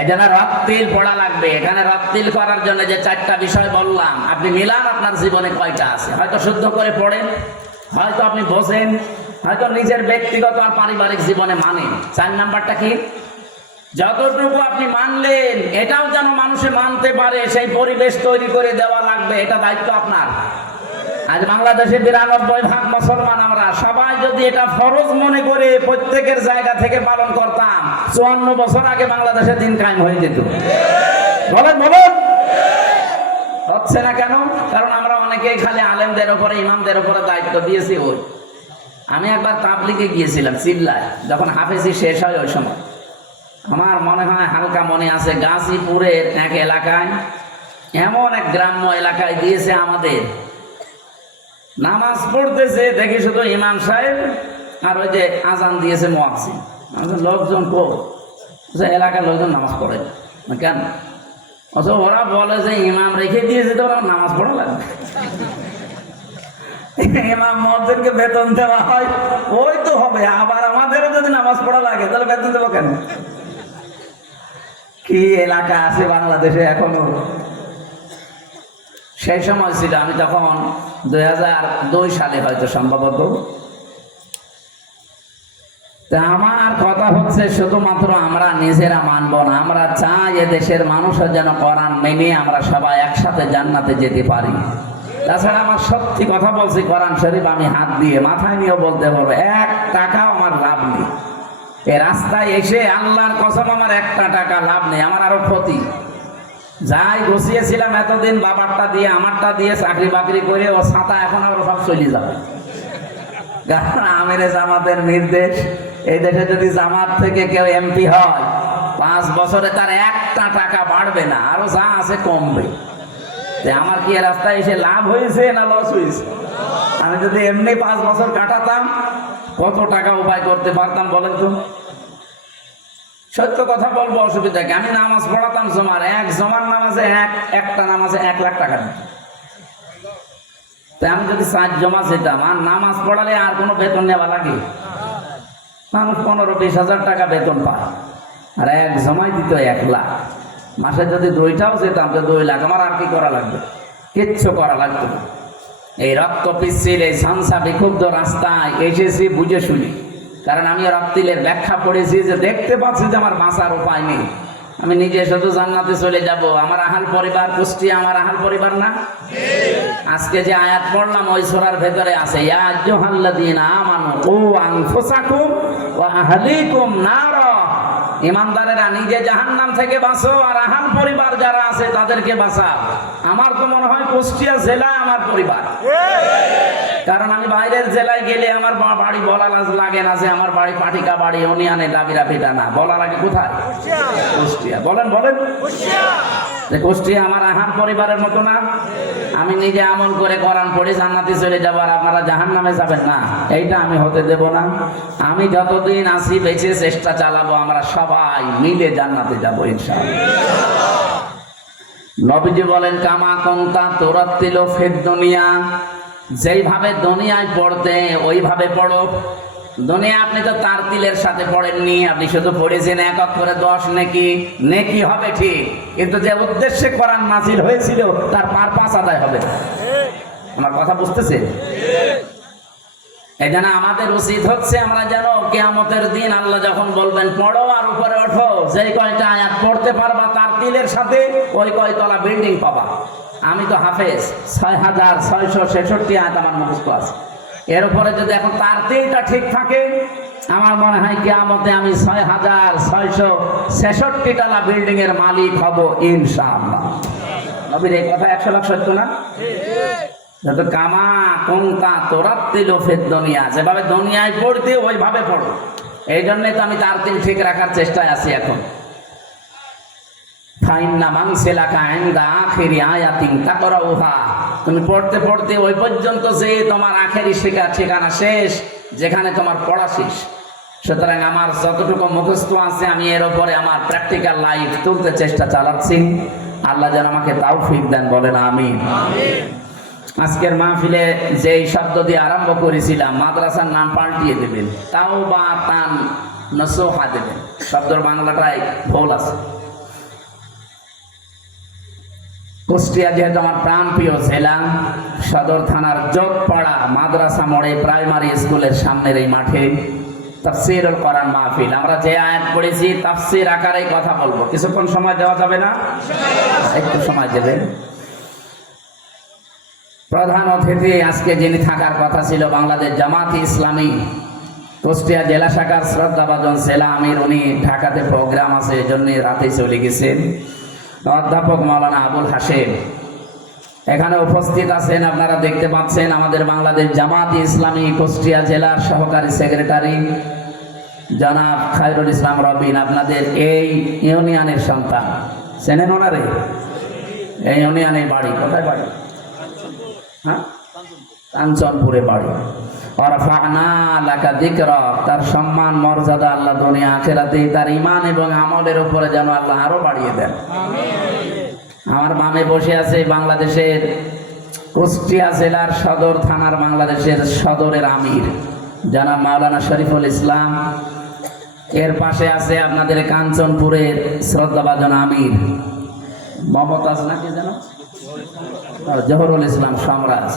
এখানে রত্তিল পড়া লাগবে। এখানে রত্তিল করার জন্য যে 4টা বিষয় বললাম, আপনি মিলান আপনার জীবনে কয়টা আছে। হয়তো শুদ্ধ করে পড়েন, হয়তো আপনি বোঝেন, হয়তো নিজের ব্যক্তিগত আর পারিবারিক জীবনে মানে। 4 নাম্বারটা কি? যতটুকু আপনি মানলেন এটাও যেন মানুষে মানতে পারে, সেই পরিবেশ তৈরি করে দেওয়া লাগবে। এটা দায়িত্ব আপনার। আজ বাংলাদেশে 92% মুসলমান, আমরা সবাই যদি এটা ফরজ মনে করে প্রত্যেকের জায়গা থেকে পালন করতাম, 54 বছর আগে বাংলাদেশে দিন কায়েম হয়ে যেত। বলেন বলেন, হচ্ছে না কেন? কারণ আমরা অনেকেই খালি আলেমদের উপরে, ইমামদের উপরে দায়িত্ব দিয়েছি। আমি একবার তাবলিগে গিয়েছিলাম চিল্লায়, যখন হাফেজি শেষ হয় ওই সময়। আমার মনে হয় হালকা মনে আছে, গাজীপুরের এক এলাকায়, এমন এক গ্রাম্য এলাকায় দিয়েছে আমাদের, নামাজ পড়তেছে দেখি শুধু ইমাম সাহেব আর ওই যে আজান দিয়েছে মুয়াজ্জিন। লোকজন এলাকার লোকজন নামাজ পড়ে না কেন? ওরা বলে যে ইমাম রেখে দিয়েছে তো ওরা নামাজ পড়া লাগবে। ইমাম মুয়াজ্জিনকে বেতন দেওয়া হয়, ওই তো হবে। আবার আমাদেরও যদি নামাজ পড়া লাগে তাহলে বেতন দেবো কেন? কি এলাকা আছে বাংলাদেশে এখনো? সেই সময় ছিল, আমি তখন 2002 সালে হয়তো সম্ভবত। তা আমার কথা হচ্ছে, শুধুমাত্র আমরা নিজেরা মানব না, আমরা চাই এদেশের মানুষের যেন কোরআন মেনে আমরা সবাই একসাথে জান্নাতে যেতে পারি। তাছাড়া আমার সত্যি কথা বলছি, কোরআন শরীফ আমি হাত দিয়ে মাথায় নিয়েও বলতে পারবো, 1 টাকাও আমার লাভ নেই। এই রাস্তায় এসে আল্লাহর কসম আমার 1টা টাকা লাভ নেই, আমার আরো ক্ষতি। যাই গুছিয়েছিলাম এতদিন, বাবারটা দিয়ে আমারটা দিয়ে চাকরি বাকরি করে ও ছাতা, এখন আবার সব চলে যাবে। কারণ আমিরে জামাতের নির্দেশ, এই দেশে যদি জামাত থেকে কেউ এমপি হয় 5 বছরে তার 1টা টাকা বাড়বে না, আরো যা আছে কমবে। আমার কি রাস্তায় এসে লাভ হয়েছে না লস হয়েছে? আমি যদি এমনি 5 বছর কাটাতাম কত টাকা উপায় করতে পারতাম বলেন তো? সত্য কথা বলবো, অসুবিধা কি? আমি নামাজ পড়াতাম জমার, এক জমার নামাজে একটা নামাজে 1 লাখ টাকা দিত। তাই আমি যদি 4 জমা যেতাম, আর নামাজ পড়ালে আর কোনো বেতন নেওয়া লাগে? মানুষ 15-20 হাজার টাকা বেতন পায়, আর 1 জমাই দিত 1 লাখ। মাসে যদি 2টাও যেতাম তো 2 লাখ। আমার আর কি করা লাগবে? কিচ্ছু করা লাগতো না। এই রক্ত পিচ্ছিল, এই সংসা বিক্ষুব্ধ রাস্তায় এসেছি বুঝে শুনি। কারণ আমি রক্তিলের ব্যাখ্যা পড়েছি, যে দেখতে পাচ্ছি যে আমার বাঁচার উপায় নেই, আমি নিজে শুধু জান্নাতে চলে যাব। আমার আহাল পরিবার, কুষ্টিয়া আমার আহাল পরিবার না? আজকে যে আয়াত পড়লাম ওই সূরার ভেতরে আছে, ইয়া আইয়ুহাল্লাযীনা আমানু কু আনফুসাকুম ওয়া আহলিকুম নারা। ইমানদারেরা নিজে জাহান্নাম থেকে বাঁচো, আর আহাল পরিবার যারা আছে তাদেরকে বাঁচাও। আমার তো মনে হয় কুষ্টিয়া জেলায় আমার পরিবার, কারণ আমি বাইরের জেলায় গেলে আমার বাড়ি বলা লাগে না যে আমার বাড়ি পাটিকা বাড়ি, অনিয়ানে ডাবিরা পিটা না, বলা লাগে কোথায়? কুষ্টিয়া। বলেন বলেন, যে কুষ্টিয়া আমার আহার পরিবারের মতো না? আমি নিজে আমল করে কোরআন পড়ে জান্নাতে চলে যাবো, আর আপনারা জাহান্নামে যাবেন না, এইটা আমি হতে দেব না। আমি যতদিন আছি বেঁচে চেষ্টা চালাবো, আমরা সবাই মিলে জান্নাতে যাবো ইনশাআল্লাহ। নবীজি বলেন, কামা কুনতা তুরাত্তিলু ফিদ দুনিয়া, যেইভাবে দুনিয়ায় পড়তে ওইভাবে পড়ো। দুনিয়া আপনি তো তারতিলের সাথে পড়েননি, আপনি শুধু পড়েছেন 1 অক্ষরে 10 নেকি। নেকি হবে ঠিক, কিন্তু যে উদ্দেশ্যে কোরআন নাযিল হয়েছিল তার পারপাস আদায় হবে। আমার কথা বুঝতেছেন? এই জন্য আমাদের উচিত হচ্ছে, আমরা যেন কিয়ামতের দিন আল্লাহ যখন বলবেন পড়ো আর উপরে ওঠো, যেই কয়টা আয়াত পড়তে পারবা তারতিলের সাথে ওই কয়তলা বিল্ডিং পাবা। আমি তো হাফেজ, 6666 আয়াত আমার মুখস্থ আছে। এর উপরে যদি এখন তারতিলটা ঠিক থাকে, আমার মনে হয় কিয়ামতে আমি 6666 তলা বিল্ডিং এর মালিক হব ইনশাআল্লাহ। নবীর এই কথা 100 লাখ সত্য না? যত কামা কুনতা তুরাত্তিলু ফিদ দুনিয়া, যেভাবে দুনিয়ায় পড়তে ওইভাবে পড়ো। এই জন্যই তো আমি তারতিল ঠিক রাখার চেষ্টায় আছি এখন। ফাইন্না মানসিলাকা ইনদা আখিরি আয়াতিন তাকরাউহা, তুমি পড়তে পড়তে ওই পর্যন্ত যে তোমার আখেরি ঠিকানা শেষ, যেখানে তোমার পড়া শেষ। সুতরাং আমার যতটুকু মুখস্থ আছে আমি এর উপরে আমার প্র্যাকটিক্যাল লাইফ তুলতে চেষ্টা চালাচ্ছি। আল্লাহ যেন আমাকে তাওফিক দেন, বলেন আমিন। আজকের মাহফিলে যেই শব্দ দিয়ে আরম্ভ করেছিলাম, মাদ্রাসার নাম পাল্টিয়ে দেবেন, তাওবাতান নসুহা দেবেন। শব্দের বাংলাটাই ভুল আছে। কুষ্টিয়া যেহেতু আমার প্রাণপ্রিয় জেলা, সদর থানার যোগপাড়া মাদ্রাসা মোড়ে প্রাইমারি স্কুলের সামনের এই মাঠে তাফসীরুল কোরআন মাহফিল। আমরা যে আয়াত পড়েছি তাফসীর আকারে কথা বলবো। কিছুক্ষণ সময় দেওয়া যাবে না? একটু সময় দেবেন। প্রধান অতিথি আজকে যিনি থাকার কথা ছিল বাংলাদেশ জামাতে ইসলামী কুষ্টিয়া জেলা শাখার শ্রদ্ধাভাজন জেলা আমির, উনি ঢাকাতে প্রোগ্রাম আছে, এই জন্য রাতে চলে গেছেন। অধ্যাপক মাওলানা আবুল হাশেম এখানে উপস্থিত আছেন, আপনারা দেখতে পাচ্ছেন। আমাদের বাংলাদেশ জামাতে ইসলামী কুষ্টিয়া জেলার সহকারী সেক্রেটারি জনাব খায়রুল ইসলাম রবিন, আপনাদের এই ইউনিয়নের সন্তান। চেনেন ওনারে? এই ইউনিয়নে বাড়ি। কোথায় বাড়ি? হ্যাঁ, কাঞ্চনপুরে বাড়ি। ওয়ারফা'না লাকা যিকরা, তার সম্মান মর্যাদা আল্লাহ দুনিয়া আখিরাতে তার ঈমান এবং আমলের উপরে যেন আল্লাহ আরো বাড়িয়ে দেন। আমার বামে বসে আছে বাংলাদেশের কুষ্টিয়া জেলার সদর থানার বাংলাদেশের সদরের আমির জনাব মাওলানা শরীফুল ইসলাম। এর পাশে আছে আপনাদের কাঞ্চনপুরের শ্রদ্ধাভাজন আমির মমতাজ নাকি যেন জহরুল ইসলাম সম্রাজ।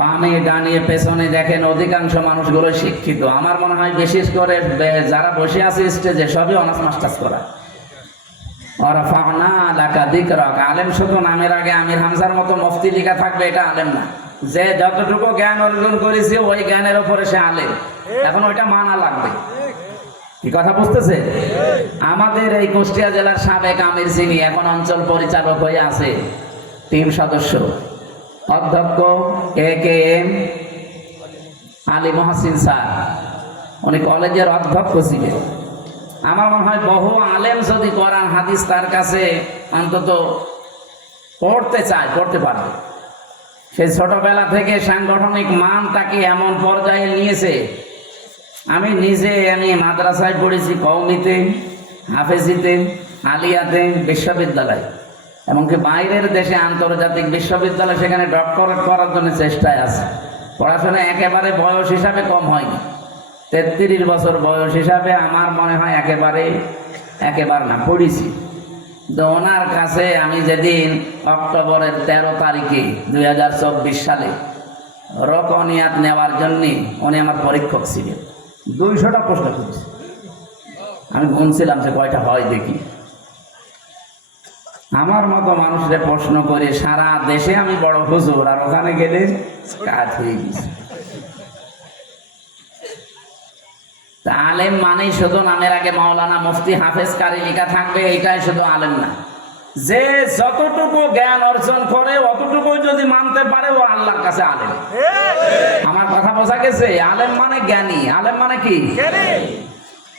বামে ডানে পেছনে দেখেন অধিকাংশ মানুষগুলো শিক্ষিত। আমার মনে হয় বিশেষ করে যারা বসে আছে স্টেজে সবই অনার্স মাস্টার্স করা। ওয়ারফা'না লাকা যিকরাক, আলেম শুধু নামের আগে আমির হামজার মতো মুফতি লেখা থাকবে, এটা আলেম না। যে যতটুকু জ্ঞান অর্জন করেছে ওই জ্ঞানের উপরে সে আলেম, এখন ওইটা মানা লাগবে। কি কথা বুঝতেছে? আমাদের এই কুষ্টিয়া জেলার সাবেক আমির যিনি এখন অঞ্চল পরিচালক হয়ে আছে, টিম সদস্য অধ্যক্ষ AKM আলী মহসিন স্যার, উনি কলেজের অধ্যক্ষ ছিলেন। আমার মনে হয় বহু আলেম যদি কোরআন হাদিস তার কাছে অন্তত পড়তে চায়, পড়তে পারবে। সেই ছোটবেলা থেকে সাংগঠনিক মানটাকে এমন পর্যায়ে নিয়েছে। আমি মাদ্রাসায় পড়েছি, কওমিতে, হাফেজিতে, আলিয়াতে, বিশ্ববিদ্যালয়, এমনকি বাইরের দেশে আন্তর্জাতিক বিশ্ববিদ্যালয়, সেখানে ডক্টরেট করার জন্য চেষ্টায় আছে। পড়াশোনা একেবারে বয়স হিসাবে কম হয়নি। 33 বছর বয়স হিসাবে আমার মনে হয় একেবারে না পড়েছি। তো ওনার কাছে আমি যেদিন অক্টোবরের 13 তারিখে 2024 সালে রকনিয়াত নেওয়ার জন্য, উনি আমার পরীক্ষক ছিলেন। 200টা প্রশ্ন করেছি। আমি গুনছিলাম যে কয়টা হয় দেখি। আমার মতো মানুষদের প্রশ্ন করে সারা দেশে আমি বড় হুজুর, আর ওখানে গেলে কাজ হয়ে গেছে। আলেম মানে শুধু নামের আগে মাওলানা, মুফতি, হাফেজ, কারি লেখা থাকবে, এটাই শুধু আলেম না। যে যতটুকু জ্ঞান অর্জন করে অতটুকু যদি মানতে পারে ও আল্লাহর কাছে আলেম। আমার কথা বোঝা গেছে? আলেম মানে জ্ঞানী। আলেম মানে কি?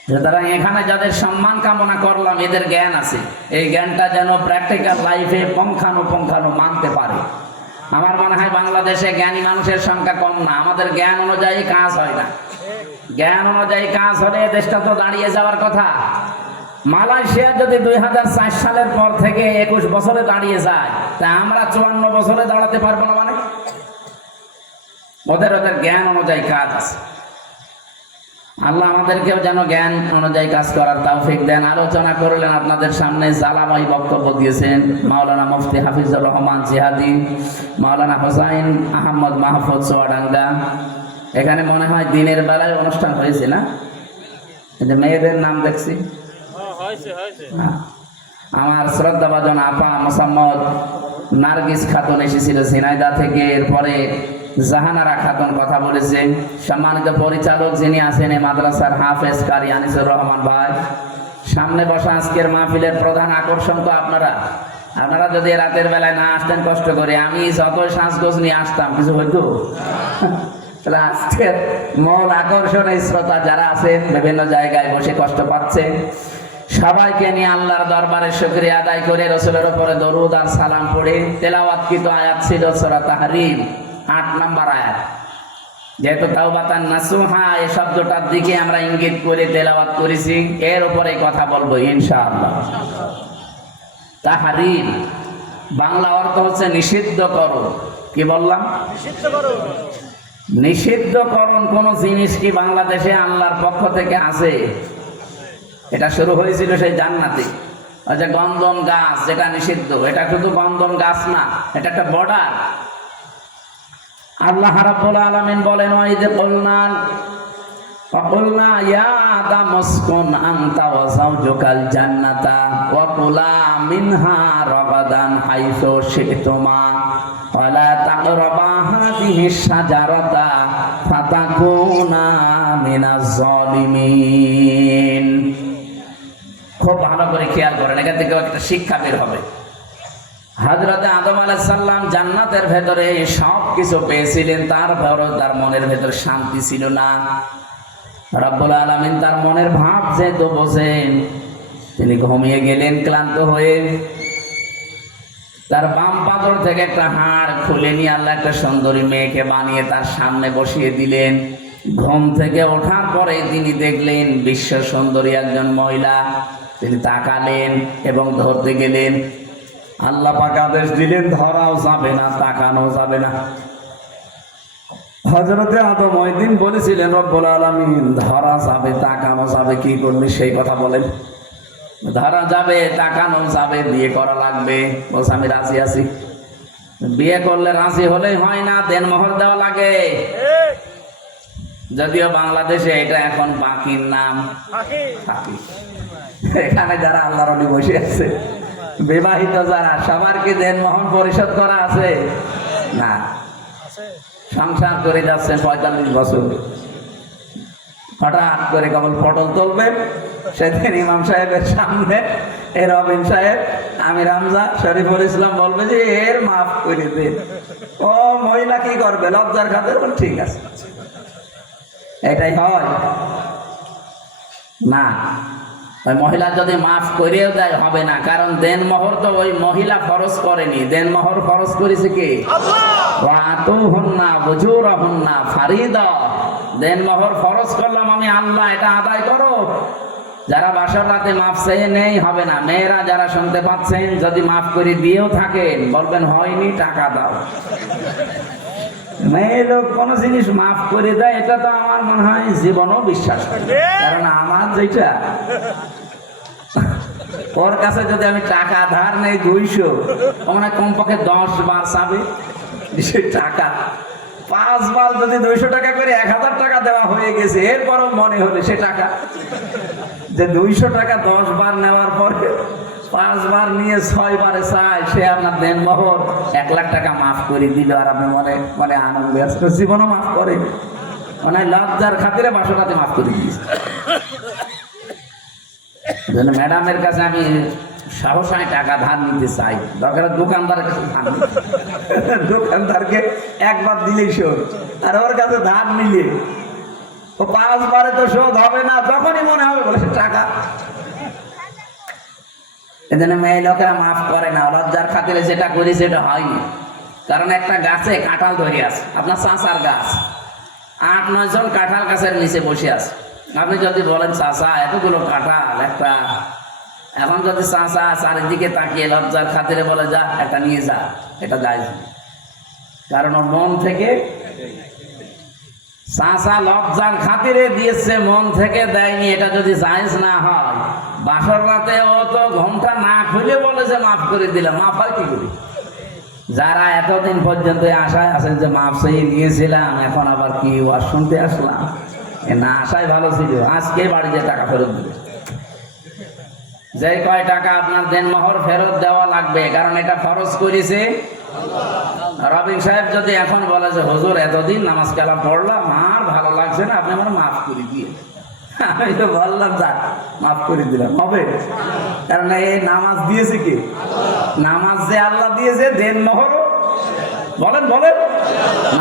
সুতরাং এখানে যাদের সম্মান কামনা করলাম, এদের জ্ঞান আছে। এই জ্ঞানটা যেন প্র্যাকটিক্যাল লাইফে পুঙ্খানু মানতে পারে। আমার মনে হয় বাংলাদেশে জ্ঞানী মানুষের সংখ্যা কম না। আমাদের জ্ঞান অনুযায়ী কাজ হয় না। জ্ঞান অনুযায়ী কাজ হলে দেশটা তো দাঁড়িয়ে যাওয়ার কথা। মালয়েশিয়া যদি 2004 সালের পর থেকে 21 বছরে দাঁড়িয়ে যায়, তা আমরা 54 বছরে দাঁড়াতে পারবো না? মানে ওদের জ্ঞান অনুযায়ী কাজ আছে। আল্লাহ আমাদেরকেও যেন জ্ঞান অনুযায়ী কাজ করার তৌফিক দেন। আলোচনা করলেন আপনাদের সামনে, জালাবাই বক্তব্য দিয়েছেন মাওলানা মুফতি হাফিজুর রহমান জিহাদি, মাওলানা হোসাইন আহমদ মাহফুজ চুয়াডাঙ্গা। এখানে মনে হয় দিনের বেলায় অনুষ্ঠান হয়েছে না? মেয়েদের নাম দেখছি। আমার শ্রদ্ধাভাজন আপা মোসাম্মদ নার্গিস খাতুন এসেছিল ঝিনাইদহ থেকে। এরপরে জাহানারা খাতুন কথা বলেছে। সম্মানিত পরিচালক যিনি আছেন এই মাদ্রাসার হাফেজ কারি আনিসুর রহমান ভাই। সামনে বসা আজকের মাহফিলের প্রধান আকর্ষণ তো আপনারা যদি রাতের বেলায় না আসতেন কষ্ট করে, আমি যত সাজগোজ নিয়ে আসতাম কিছু হইতো? তাহলে আজকের মূল আকর্ষণ এই শ্রোতা যারা আছেন বিভিন্ন জায়গায় বসে কষ্ট পাচ্ছেন, সবাইকে নিয়ে আল্লাহর দরবারে শুকরিয়া আদায় করে রাসূলের উপরে দরুদ আর সালাম পড়ে তেলাওয়াতকৃত আয়াত ছিল সূরা তাহরীম 8 নম্বর আয়াত। যেহেতু তাওবাতান নাসুহা এই শব্দটার দিকে আমরা ইঙ্গিত করে তেলাওয়াত করেছি, এর উপরে কথা বলবো ইনশাআল্লাহ। তাহরীম বাংলা অর্থ হচ্ছে নিষিদ্ধ করো। কি বললাম? নিষিদ্ধকরণ কোন জিনিস কি বাংলাদেশে আল্লাহর পক্ষ থেকে আছে? এটা শুরু হয়েছিল সেই জান্নাতে। আচ্ছা, গন্ধম গাছ যেটা নিষিদ্ধ, এটা শুধু গন্ধম গাছ না, এটা একটা বর্ডার। আল্লাহ রাব্বুল আলামিন বলেন, ওয়াইদে وقلنا يا آدم اسكن أنت وزوجك الجنة وكلا منها رغدا حيث شئتما ولا تقربا هذه الشجرة فتكونا من الظالمين। খুব ভালো করে খেয়াল করেন, এখান থেকে একটা শিক্ষা বের হবে। হযরত আদম আলাইহিস সালাম জান্নাতের ভেতরে সব কিছু পেয়েছিলেন, তারপরও তার মনের ভেতরে শান্তি ছিল না। রব্বুল আলামিন তার মনের ভাব যেহেতু বোঝেন, তিনি ঘুমিয়ে গেলেন ক্লান্ত হয়ে। তার বাম পাথর থেকে একটা হাড় খুলে নিয়ে আল্লাহ একটা সুন্দরী মেয়েকে বানিয়ে তার সামনে বসিয়ে দিলেন। ঘুম থেকে ওঠার পরে তিনি দেখলেন বিশ্ব সুন্দরী একজন মহিলা। তিনি তাকালেন এবং ধরতে গেলেন। আল্লাহ পাক আদেশ দিলেন, ধরাও যাবে না, তাকানো যাবে না। হযরতে আদম ওই দিন বলেছিলেন, রব্বুল আলামিন ধরা যাবে, তাকানো যাবে, কি করলি সেই কথা বলেন। ধরা যাবে, তাকানো যাবে, বিয়ে করা লাগবে। বলছে আমি রাজি আছি। বিয়ে করলে রাজি হলেই হয় না, দেনমোহর দেওয়া লাগে। যদিও বাংলাদেশে এটা এখন বাকির নাম ফাঁকি। এখানে যারা আল্লাহর ওলি বসে আছে, বিবাহিত যারা, সবার কি দেনমোহর পরিশোধ করা আছে? না, সংসার করে যাচ্ছেন 45 বছর। হঠাৎ করে কেবল পটল তুলবেন, সেদিন ইমাম সাহেবের সামনে এ রবিন সাহেব, আমির হামজা, শরীফুল ইসলাম বলবে যে এর মাফ করে দিন। ও মহিলা কি করবে? লজ্জার খাতির। ঠিক আছে, এটাই হয় না। ওই মহিলা যদি মাফ করেও দেয় হবে না, কারণ দেনমোহর তো ওই মহিলা ফরজ করেনি, দেনমোহর ফরজ করেছে কি? ওয়াতুহুন্না উজুরাহুন্না ফারিদা। দেনমোহর ফরজ করলাম আমি আল্লাহ, এটা আদায় করো। যারা বাসর রাতে মাফ চেয়ে নেই হবে না। মেয়েরা যারা শুনতে পাচ্ছেন, যদি মাফ করে দিয়েও থাকেন, বলবেন হয়নি, টাকা দাও। মেয়ে লোক কোন জিনিস মাফ করে দেয়, এটা তো আমার মনে হয় জীবনও বিশ্বাস করে। কারণ আমার যেটা, ওর কাছে যদি আমি টাকা ধার নেই 200, মনে হয় কমপক্ষে 10 বার চাবে সে টাকা। 5 বার যদি 200 টাকা করে 1000 টাকা দেওয়া হয়ে গেছে, এরপরও মনে হলে সে টাকা যে 200 টাকা 10 বার নেওয়ার পরে 5 বার নিয়ে 6 বারে চায়, সে আপনার দেনমোহর 1 লাখ টাকা মাফ করে দিল, আর আপনি মনে মনে আনন্দ আছে। জীবনও মাফ করে, মানে লজ্জার খাতিরে বাসরাতে মাফ করে দিয়েছে। ম্যাডামের কাছে আমি সাহসায় টাকা ধার নিতে চাই, দরকার দোকানদারের কাছে ধার। দোকানদারকে একবার দিলেই শোধ, আর ওর কাছে ধার নিলে ও 5 বারে তো শোধ হবে না, তখনই মনে হবে বলে টাকা। এজন্য মেয়ে লোকেরা মাফ করে না, লজ্জার খাতিরে যেটা করি সেটা হয়নি। কারণ একটা গাছে কাঁঠাল ধরে আছে, আপনার চাচার গাছ, 8-9 জন কাঁঠাল গাছের নিচে বসে আছে। আপনি যদি বলেন চাচা এতগুলো কাঁঠাল একটা, এখন যদি চাচা চারিদিকে তাকিয়ে লজ্জার খাতিরে বলে যা একটা নিয়ে যা, এটা যায়। কারণ ওর মন থেকে, চাচা লজ্জার খাতিরে দিয়েছে, মন থেকে দেয়নি। এটা যদি জায়েজ না হয়, বাসর রাতে ও তো ঘুমটা না খুলে বলে যে মাফ করে দিলাম, মাফ হয় কি করি? যারা এতদিন পর্যন্ত আশায় আছেন যে মাফ চেয়ে নিয়েছিলাম, এখন আবার কি ওয়াজ শুনতে আসলাম, না আশায় ভালো ছিল, আজকে বাড়িতে টাকা ফেরত দিবে। যে কয় টাকা আপনার দেনমোহর ফেরত দেওয়া লাগবে, কারণ এটা ফরজ করেছে রবিন সাহেব। যদি এখন বলে যে হুজুর এতদিন নামাজ কালাম পড়লাম, আর ভালো লাগছে না, আপনি আমার মাফ করে দিয়ে, আমি তো বললাম যাক মাফ করে দিলাম, হবে? কারণ এই নামাজ দিয়েছে কি? নামাজ যে আল্লাহ দিয়েছে, দেনমোহরও বলেন বলেন।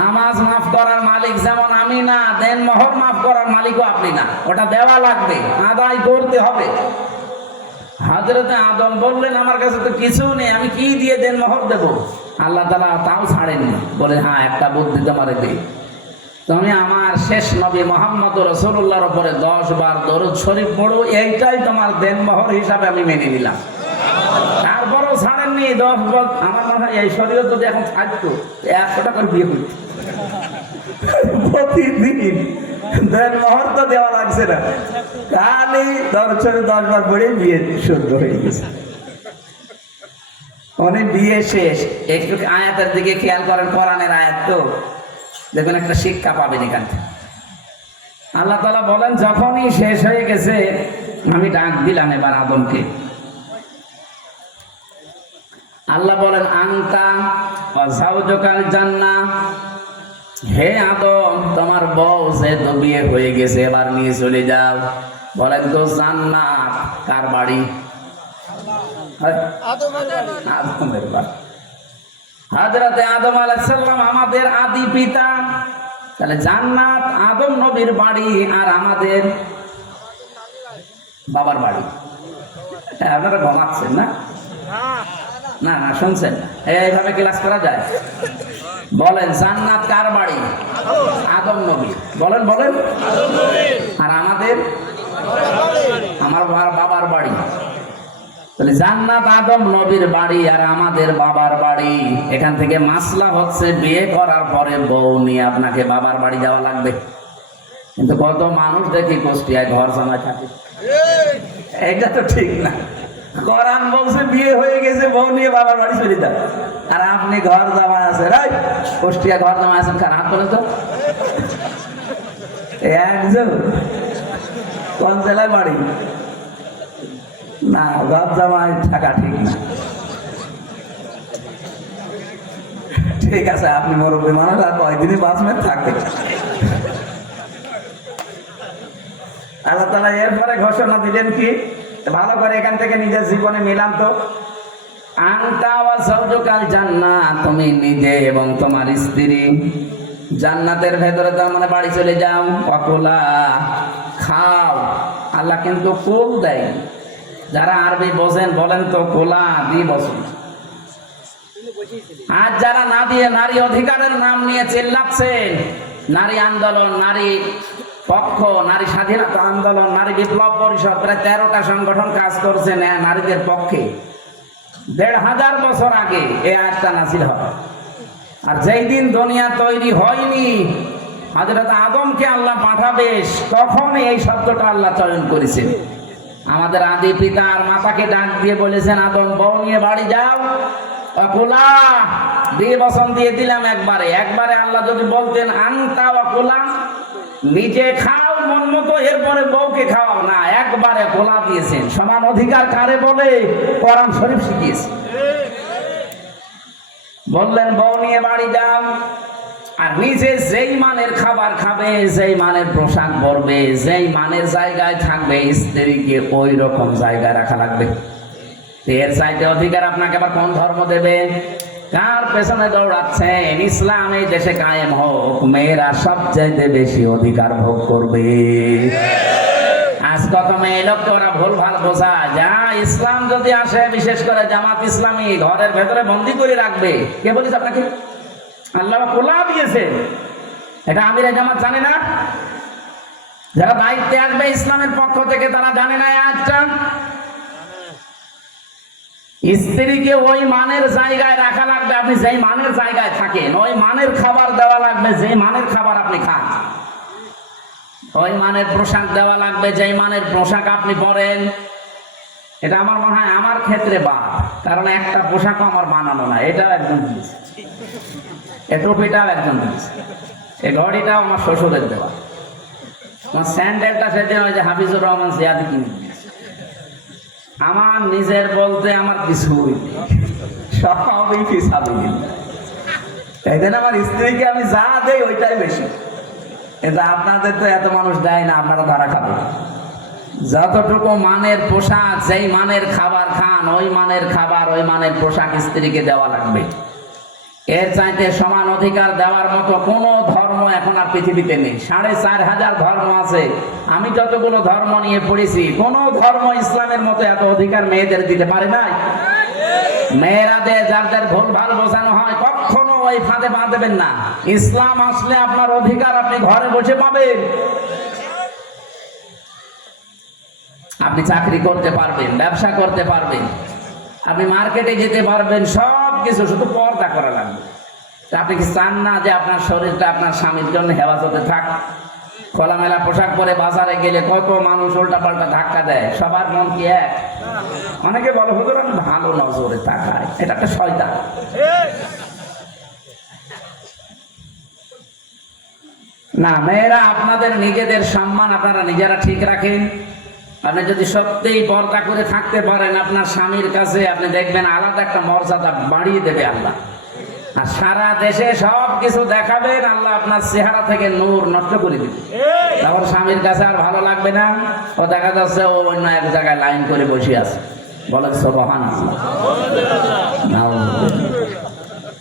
নামাজ মাফ করার মালিক যেমন আমি না, দেনমোহর মাফ করার মালিকও আপনি না, ওটা দেওয়া লাগবে, আদায় করতে হবে। হযরতে আদম বললেন আমার কাছে তো কিছু নেই, আমি কি দিয়ে দেনমোহর দেব? আল্লাহ তাআলা তাও ছাড়েননি, বলে হ্যাঁ একটা বুদ্ধি তোমারে দেই, তুমি আমার শেষ নবী মুহাম্মদ রাসূলুল্লাহর উপরে 10 বার দরুদ শরীফ পড়ো, এইটাই তোমার দেনমোহর হিসাবে আমি মেনে নিলাম। তারপরও ছাড়েননি 10 বার। আমার মনে হয় এই শরীয়ত যদি এখন থাকতো 100 টাকার বিয়ে করতো প্রতিদিন। দেনমোহর তো দেওয়া লাগছে না, খালি 10 বার পরে বিয়ে শুদ্ধ হয়ে গেছে। উনি বিয়ে শেষ, একটু আয়াতের দিকে খেয়াল করেন, কোরআনের আয়াত তো দেখবেন একটা শিক্ষা পাবেন এখান থেকে। আল্লাহ তাআলা বলেন যখনই শেষ হয়ে গেছে আমি ডাক দিলাম এবার আদমকে। আল্লাহ বলেন আনতা ওয়া যাওজুকাল জান্নাহ, হে আদম তোমার বউ সে তো বিয়ে হয়ে গেছে এবার নিয়ে চলে যাও। বলেন তো জান্নাত কার বাড়ি? আদমের বাড়ি। হযরতে আদম আলাইহিস সালাম আমাদের আদি পিতা, তাহলে জান্নাত আদম নবীর বাড়ি আর আমাদের বাবার বাড়ি। আপনারা ঘুমাচ্ছেন না? না না শুনছেন, এইভাবে ক্লাস করা যায়? বলেন জান্নাত কার বাড়ি? আদম নবী। বলেন বলেন। আর আমাদের আমার বাবার বাড়ি। তাহলে জান্নাত আদম নবীর বাড়ি আর আমাদের বাবার বাড়ি। এখান থেকে মাসলা হচ্ছে বিয়ে করার পরে বউ নিয়ে আপনাকে বাবার বাড়ি যাওয়া লাগবে। কিন্তু কত মানুষ দেখি কুষ্টিয়ায় ঘর জামাই থাকে, এটা তো ঠিক না। কোরআন বলছে বিয়ে হয়ে গেছে বউ নিয়ে বাবার বাড়ি চলে যান, আর আপনি ঘর জামাই আছে রাইট কুষ্টিয়া ঘর জামাই আছেন কার হাত বলেন তো? একজন কোন জেলায় বাড়ি? না ঘর জামাই থাকা ঠিক না। ঠিক আছে আপনি মুরব্বী মানুষ, আর কয়দিনই বাঁচবেন থাকে। আল্লাহ তাআলা এরপরে ঘোষণা দিলেন কি, ভালো করে এখান থেকে নিজের জীবনে মিলান তো। আনতা ওয়া যাওজুকাল জান্নাহ, তুমি নিজে এবং তোমার স্ত্রী জান্নাতের ভেতরে, তার মানে বাড়ি চলে যাও। ওয়াকুলা, খাও। আল্লাহ কিন্তু কুল দেয়। যারা আরবি বোঝেন বলেন তো কোলা দিয়ে বসুন। আর যারা না দিয়ে নারী অধিকারের নাম নিয়ে চিল্লাচ্ছেন, নারী আন্দোলন, নারী পক্ষ, নারী স্বাধীনতা আন্দোলন, নারী বিপ্লব পরিষদ, প্রায় 13টা সংগঠন কাজ করছে নারীদের পক্ষে। 1500 বছর আগে এই আয়াতটা নাযিল হয়। আর যেই দিন দুনিয়া তৈরি হয়নি, হযরত আদমকে আল্লাহ পাঠাবে, তখন এই শব্দটা আল্লাহ চয়ন করেছেন। আমাদের আদি পিতা আর মাতাকে ডাক দিয়ে বলেছেন আদম বউ নিয়ে বাড়ি যাও। ওয়াকুলা, দিয়ে বসন দিয়ে দিলাম একবারে। একবারে আল্লাহ যদি বলতেন আনতা ওয়াকুলা, নিজে খাও মন মতো, এরপরে বউকে খাওয়াও না, একবারে কোলা দিয়েছেন। সমান অধিকার কারে বলে? কোরআন শরীফ শিখিয়েছে। বললেন বউ নিয়ে বাড়ি যাও, আর নিজে যেই মানের খাবার খাবে, যেই মানের পোশাক পরবে, যেই মানের জায়গায় থাকবে, স্ত্রীকে ওই রকম জায়গায় রাখা লাগবে। এর চাইতে অধিকার আপনাকে আবার কোন ধর্ম দেবে? কার পেছনে দৌড়াচ্ছেন? ইসলাম এই দেশে কায়েম হোক, মেয়েরা সবচাইতে বেশি অধিকার ভোগ করবে। আজ কত মেয়ে লোককে ওরা ভুল ভাল বোঝা যা, ইসলাম যদি আসে, বিশেষ করে জামাত ইসলামী, ঘরের ভেতরে বন্দি করে রাখবে। কে বলিস আপনাকে? আল্লাহ কোলা দিয়েছে, এটা আমিরে জামাত জানে না? যারা দায়িত্বে আসবে ইসলামের পক্ষ থেকে তারা জানে না আজটা। স্ত্রীকে ওই মানের জায়গায় রাখা লাগবে, আপনি যেই মানের জায়গায় থাকেন ওই মানের খাবার দেওয়া লাগবে, যেই মানের খাবার আপনি খান। ওই মানের পোশাক দেওয়া লাগবে, যেই মানের পোশাক আপনি পরেন। এটা আমার মনে হয় আমার ক্ষেত্রে বাদ, কারণ একটা পোশাকও আমার বানানো না, এটাও একজন দিয়েছে, এ টুপিটাও একজন দিয়েছে, এই ঘড়িটাও আমার শ্বশুরের দেওয়া, আমার স্যান্ডেলটা সেদিন ওই যে হাফিজুর রহমান জিয়াদি কিনে দিয়েছে। আমার নিজের বলতে আমার কিছুই সবই ফিসাবিলিল্লাহ। তাই জন্য আমার স্ত্রীকে আমি যা দেই ওইটাই বেশি। এটা আপনাদের তো এত মানুষ দেয় না, আপনারা তারা খাবেন। যতটুকু মানের পোশাক, যেই মানের খাবার খান, ওই মানের খাবার, ওই মানের পোশাক স্ত্রীকে দেওয়া লাগবে। এর চাইতে সমান অধিকার দেওয়ার মতো কোনো ধর্ম এখন আর পৃথিবীতে নেই। 4500 ধর্ম আছে। আমি যতগুলো ধর্ম নিয়ে পড়েছি, কোন ধর্ম ইসলামের মতো এত অধিকার মেয়েদের দিতে পারে নাই। মেয়েরা যে যার যার ভুল ভাল বোঝানো হয়, কখনো ওই ফাঁদে পা দেবেন না। ইসলাম আসলে আপনার অধিকার আপনি ঘরে বসে পাবেন। আপনি চাকরি করতে পারবেন, ব্যবসা করতে পারবেন, আপনি মার্কেটে যেতে পারবেন, সব কিছু, শুধু পর্দা করা লাগবে। আপনি কি চান না যে আপনার শরীরটা আপনার স্বামীর জন্য হেফাজতে থাক? খোলামেলা পোশাক পরে বাজারে গেলে কত মানুষ উল্টা পাল্টা ধাক্কা দেয়, সবার মন কি এক? অনেকে বলে হুজুর আমি ভালো নজরে তাকাই, এটা একটা শয়তান। না মেয়েরা, আপনাদের নিজেদের সম্মান আপনারা নিজেরা ঠিক রাখেন। আপনি যদি সত্যিই পর্দা করে থাকতে পারেন আপনার স্বামীর কাছে, আপনি দেখবেন আলাদা একটা মর্যাদা বাড়িয়ে দেবে আল্লাহ। আর সারা দেশে সব কিছু দেখাবেন, আল্লাহ আপনার চেহারা থেকে নূর নষ্ট করে দিবে। তখন স্বামীর কাছে আর ভালো লাগবে না। ও দেখা যাচ্ছে ও অন্য এক জায়গায় লাইন করে বসে আছে। বলে সুবহানাল্লাহ।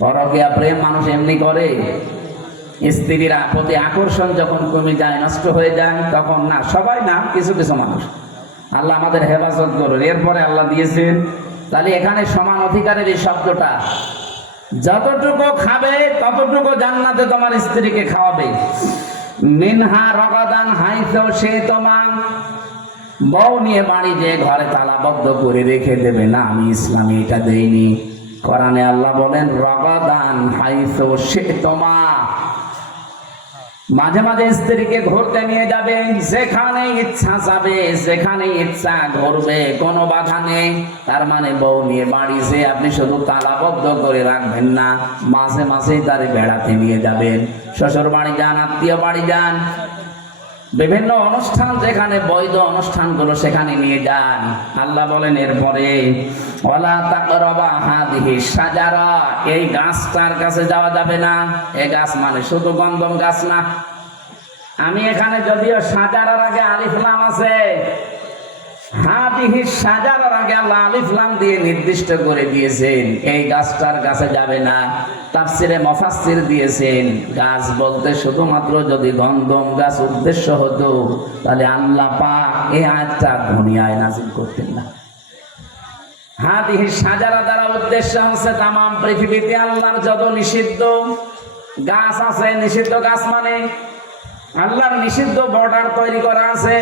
পরকীয়া প্রেম মানুষ এমনি করে। স্ত্রীরা প্রতি আকর্ষণ যখন কমে যায়, নষ্ট হয়ে যায়, তখন না, সবাই না, কিছু কিছু মানুষ। আল্লাহ আমাদের হেফাজত করুন। এরপরে আল্লাহ দিয়েছেন, তাহলে এখানে সমান অধিকারের এই শব্দটা, যতটুকু খাবে ততটুকু জান্নাতে তোমার স্ত্রীকে খাওয়াবে। মিনহা রগাদান হাইতো সে তোমার বউ নিয়ে বাড়ি যে ঘরে তালাবদ্ধ করে রেখে দেবে না, আমি ইসলামে এটা দেইনি। কোরআনে আল্লাহ বলেন রগাদান হাইতো সে তোমার, মাঝে মাঝে স্ত্রীকে ঘুরতে নিয়ে যাবে, যেখানে ইচ্ছা যাবে, যেখানে ইচ্ছা ঘুরবে, কোনো বাধা নেই। তার মানে বউ নিয়ে বাড়ি যে আপনি শুধু তালাবদ্ধ করে রাখবেন না, মাঝে মাঝেই তারে বেড়াতে নিয়ে যাবেন। শ্বশুর বাড়ি যান, আত্মীয় বাড়ি যান, বিভিন্ন অনুষ্ঠান যেখানে বৈধ অনুষ্ঠানগুলো সেখানে নিয়ে যান। আল্লাহ বলেন এরপরে ওয়ালা তাকরাবা হাদিহি শাজারা, এই গাছটার কাছে যাওয়া যাবে না। এই গাছ মানে শুধু গন্ধম গাছ না। আমি এখানে যদিও শাজারার আগে আলিফ লাম আছে, হাদিহি শাজারার আগে আল্লাহ আলিফ লাম দিয়ে নির্দিষ্ট করে দিয়েছেন এই গাছটার কাছে যাবে না। তাফসিরে মুফাসসির দিয়েছেন গাছ বলতে শুধুমাত্র যদি গন্ধম গাছ উদ্দেশ্য হতো, তাহলে আল্লাহ পাক এই আয়াতটা দুনিয়ায় নাযিল করতেন না। হাদিহি শাজারা দ্বারা উদ্দেশ্য হচ্ছে তামাম পৃথিবীতে আল্লাহর যত নিষিদ্ধ গাছ আছে, নিষিদ্ধ গাছ মানে আল্লাহর নিষিদ্ধ বর্ডার তৈরি করা আছে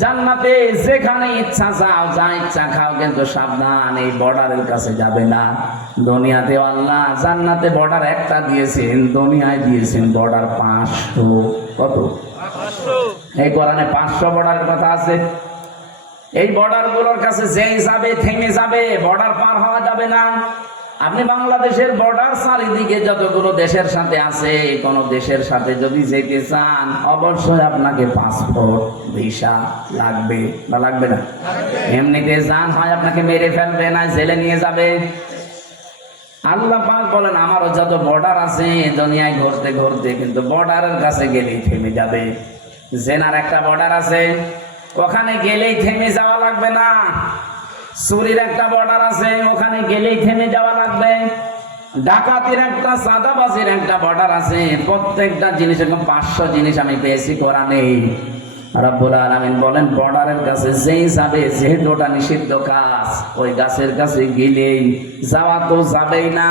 জান্নাতে। যেখানে ইচ্ছা যাও, যা ইচ্ছা খাও, কিন্তু সাবধান এই বর্ডারের কাছে যাবে না। দুনিয়াতে আল্লাহ জান্নাতে বর্ডার একটা দিয়েছেন, দুনিয়ায় দিয়েছেন বর্ডার 500। কত? এই কোরআনে 500 বর্ডারের কথা আছে। এই বর্ডার গুলোর কাছে যেই যাবে থেমে যাবে, বর্ডার পার হওয়া যাবে না। আপনি বাংলাদেশের বর্ডার চারিদিকে যতগুলো দেশের সাথে আছে, কোন দেশের সাথে যদি যেতে চান, অবশ্যই আপনাকে পাসপোর্ট ভিসা লাগবে বা লাগবে না? এমনিতে যান, হয় আপনাকে মেরে ফেলবে, না জেলে নিয়ে যাবে। আল্লাহ পাক বলেন আমারও যত বর্ডার আছে দুনিয়ায় ঘুরতে ঘুরতে, কিন্তু বর্ডারের কাছে গেলেই থেমে যাবে। জেনার একটা বর্ডার আছে, ওখানে গেলেই থেমে যাওয়া লাগবে না। চুরির একটা বর্ডার আছে, ওখানে গেলেই থেমে যাওয়া লাগবে। ডাকাতির একটা, চাঁদাবাজির একটা বর্ডার আছে। প্রত্যেকটা জিনিস, 500 জিনিস আমি পেয়েছি কোরআনে। রব্বুল আলামিন বলেন বর্ডারের কাছে যেই যাবে, যেহেতু ওটা নিষিদ্ধ কাজ, ওই গাছের কাছে গেলেই যাওয়া তো যাবেই না,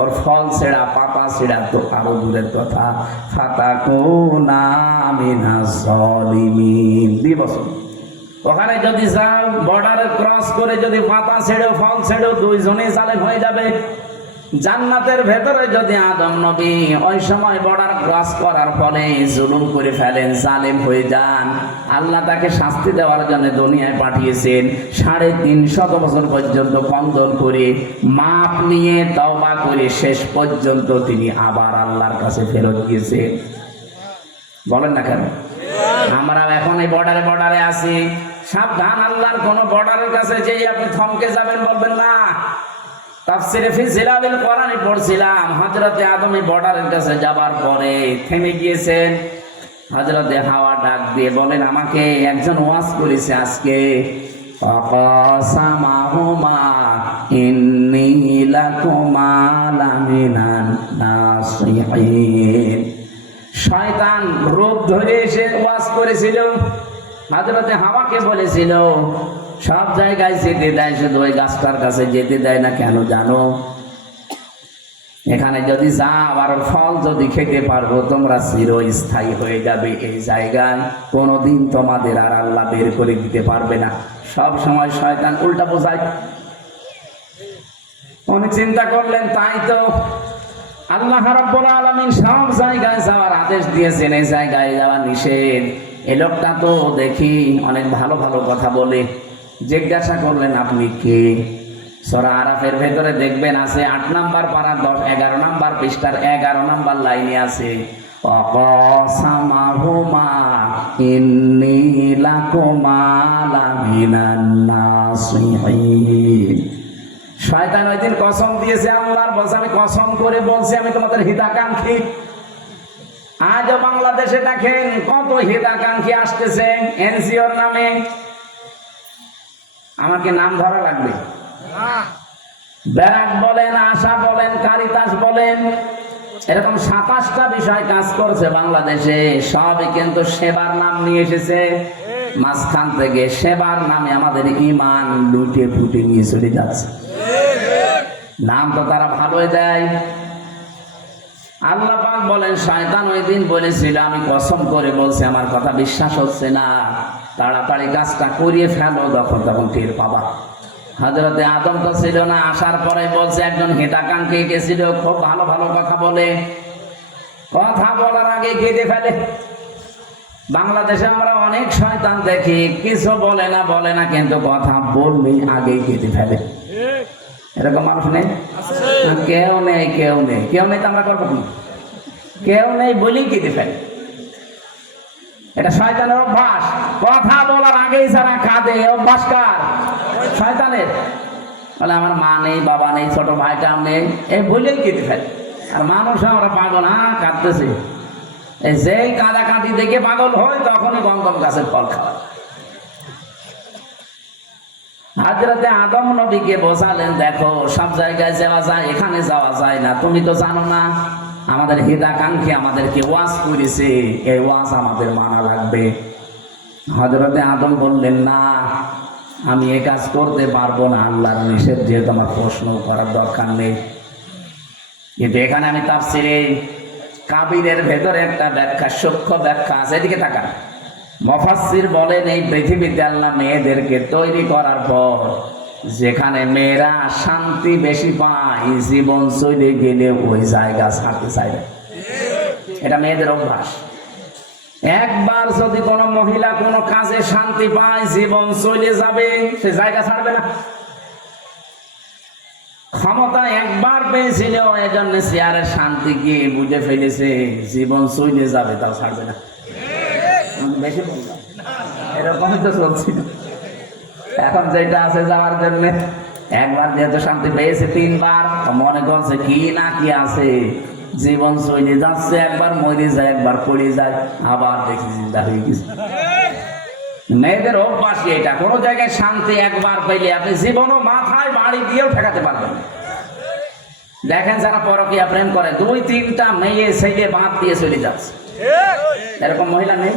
ওর ফল ছেড়া পাতা ছেড়া তো আরো দূরের কথা। ফাতাকুনা মিনাজ জালিমিন, দিবস ওখানে যদি যাও, বর্ডারে ক্রস করে যদি পাতা ছেড়েও ফল ছেড়েও, দুইজনেই জালেম হয়ে যাবে। জান্নাতের ভেতরে যদি আদম নবী ওই সময় বর্ডার ক্রস করার ফলে জুলুম করে ফেলেন, জালেম হয়ে যান, আল্লাহ তাকে শাস্তি দেওয়ার জন্য দুনিয়ায় পাঠিয়েছেন। 350 বছর পর্যন্ত কন্দন করে, মাপ নিয়ে, তওবা করে শেষ পর্যন্ত তিনি আবার আল্লাহর কাছে ফেরত গিয়েছেন। বলেন না কেন? আমরা এখন এই বর্ডারে আছি। সাবধান, আল্লাহর কোন বর্ডারের কাছে যেই আপনি থমকে যাবেন বলবেন না। তাফসীরে ফি জিলালিল কোরআনে পড়ছিলাম, হযরতে আদম এই বর্ডারের কাছে যাবার পরে থেমে গিয়েছেন। হযরতে হাওয়া ডাক দিয়ে বলেন আমাকে একজন ওয়াজ করেছে আজকে, ফাকাসামাহুমা ইন্নী লাকুমা লামিনান নাসিহিন। শয়তান রূপ ধরে এসে ওয়াজ করেছিল, হযরতে হাওয়াকে বলেছিল সব জায়গায় যেতে দেয়, শুধু ওই গাছটার কাছে যেতে দেয় না কেন জানো? এখানে যদি যাও আর ফল যদি খেতে পারবো, তোমরা চিরস্থায়ী হয়ে যাবে এই জায়গায়, কোনোদিন তোমাদের আর আল্লাহ বের করে দিতে পারবে না। সব সময় শয়তান উল্টা বোঝায়। উনি চিন্তা করলেন তাই তো আল্লাহ রাব্বুল আলামিন সব জায়গায় যাওয়ার আদেশ দিয়েছেন, এই জায়গায় যাওয়া নিষেধ। এই লোকটা তো দেখি অনেক ভালো ভালো কথা বলে। জিজ্ঞাসা করলেন আপনি কে? সূরা আরাফের ভেতরে দেখবেন আছে 8 নাম্বার পারা 11 নাম্বার পৃষ্ঠার 11 নাম্বার লাইনে আছে অকসামাহুমা ইন্নী লাকুমা লামিনান নাসিহিন। শয়তান ওই দিন কসম দিয়েছে, আল্লাহর বলছে আমি কসম করে বলছি আমি তোমাদের হিতাকাঙ্ক্ষী। আজও বাংলাদেশে দেখেন কত হিতাকাঙ্ক্ষী আসতেছে এনজিওর নামে। আমাকে নাম ধরা লাগবে, ব্যারাক বলেন, আশা বলেন, কারিতাস বলেন, এরকম 27টা বিষয় কাজ করছে বাংলাদেশে। সবই কিন্তু সেবার নাম নিয়ে এসেছে। মাঝখান থেকে সেবার নামে আমাদের ঈমান লুটে ফুটে নিয়ে চলে যাচ্ছে। নাম তো তারা ভালোই দেয়। আল্লাহ পাক বলেন শয়তান ওই দিন বলেছিল আমি কসম করে বলছি আমার কথা বিশ্বাস হচ্ছে না, তাড়াতাড়ি কাজটা করিয়ে ফেলো, তখন টের পাবা। হযরতে আদম তো ছিল না, আসার পরে বলছে একজন হিতাকাঙ্ক্ষী গেছিল, খুব ভালো ভালো কথা বলে, কথা বলার আগে কেঁদে ফেলে। বাংলাদেশে আমরা অনেক শয়তান দেখি, কিছু বলে না কিন্তু কথা বললেই আগেই কেঁদে ফেলে। এরকম মানুষ নেই? কেউ নেই তো আমরা করবো কি? কেউ নেই বলেই কেঁদে ফেলে। এটা শয়তানের অভ্যাস। কথা বলার আগেই যারা কাঁদে, অভ্যাস কার? শয়তানের। বলে আমার মা নেই, বাবা নেই, ছোট ভাইটাও নেই, এই বলেই কেঁদে ফেলে। আর মানুষ আমরা পাগল, কাঁদতেছে। এই যেই কাঁদাকাঁদি দেখে পাগল হয় তখনই গঙ্গম গাছের ফল খাওয়া। হযরতে আদম নবীকে বোঝালেন দেখো সব জায়গায় যাওয়া যায়, এখানে যাওয়া যায় না। তুমি তো জানো না আমাদের হিতাকাঙ্ক্ষী আমাদেরকে ওয়াজ করেছে, এই ওয়াজ আমাদের মানা লাগবে। হযরতে আদম বললেন না, আমি এই কাজ করতে পারবো না, আল্লাহর নিষেধ, যেহেতু আমার প্রশ্ন করার দরকার নেই। কিন্তু এখানে আমি তাফসীরে কাবিরের ভেতরে একটা ব্যাখ্যা, সূক্ষ্ম ব্যাখ্যা আছে, এদিকে তাকান। মুফাসসির বলেন এই পৃথিবীতে আল্লাহ মেয়েদেরকে তৈরি করার পর যেখানে মেয়েরা শান্তি বেশি পায়, জীবন চলে গেলে ওই জায়গা ছাড়তে চায় না। এটা মেয়েদের অভ্যাস। একবার যদি কোনো মহিলা কোনো কাজে শান্তি পায়, জীবন চলে যাবে, সে জায়গা ছাড়বে না। ক্ষমতা একবার পেয়েছিল, এজন্য চেয়ারের শান্তি গিয়ে বুঝে ফেলেছে জীবন চলে যাবে, তাও ছাড়বে না। বেশি বললাম, এরকমই তো চলছিল। এখন যেটা আছে যাওয়ার জন্য, একবার যেহেতু শান্তি পেয়েছে 3 বার, মনে করছে কি না কি আছে, জীবন চলে যাচ্ছে, একবার মরে যায়, একবার পড়ে যায়, আবার দেখি চিন্তা হয়ে গেছে। মেয়েদের অভ্যাস এটা, কোনো জায়গায় শান্তি একবার পেলে আপনি জীবনও মাথায় বাড়ি দিয়েও ঠেকাতে পারবেন। দেখেন যারা পরকীয়া প্রেম করে, 2-3টা মেয়ে ছেলে বাদ দিয়ে চলে যাচ্ছে, এরকম মহিলা নেই?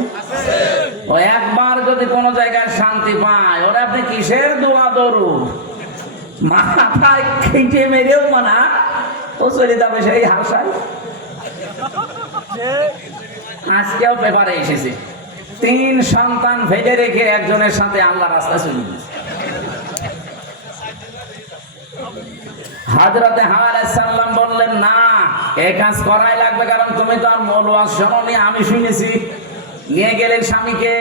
ও একবার যদি কোনো জায়গায় শান্তি পায়, ওরা আপনি কিসের দোয়া দরুদ, মাথায় খেটে মেরেও মানা, ও চলে যাবে সেই হাসায়। আজকেও পেপারে এসেছে 3 সন্তান ফেলে রেখে একজনের সাথে আল্লাহ রাস্তায় চলে গেছে। হযরতে হাওয়া আলাইহিস সালাম বললেন না, এই কাজ করাই লাগবে, কারণ তুমি তো আর মূল ওয়াজ শোনোনি, আমি শুনেছি। নিয়ে গেলেন স্বামীকে,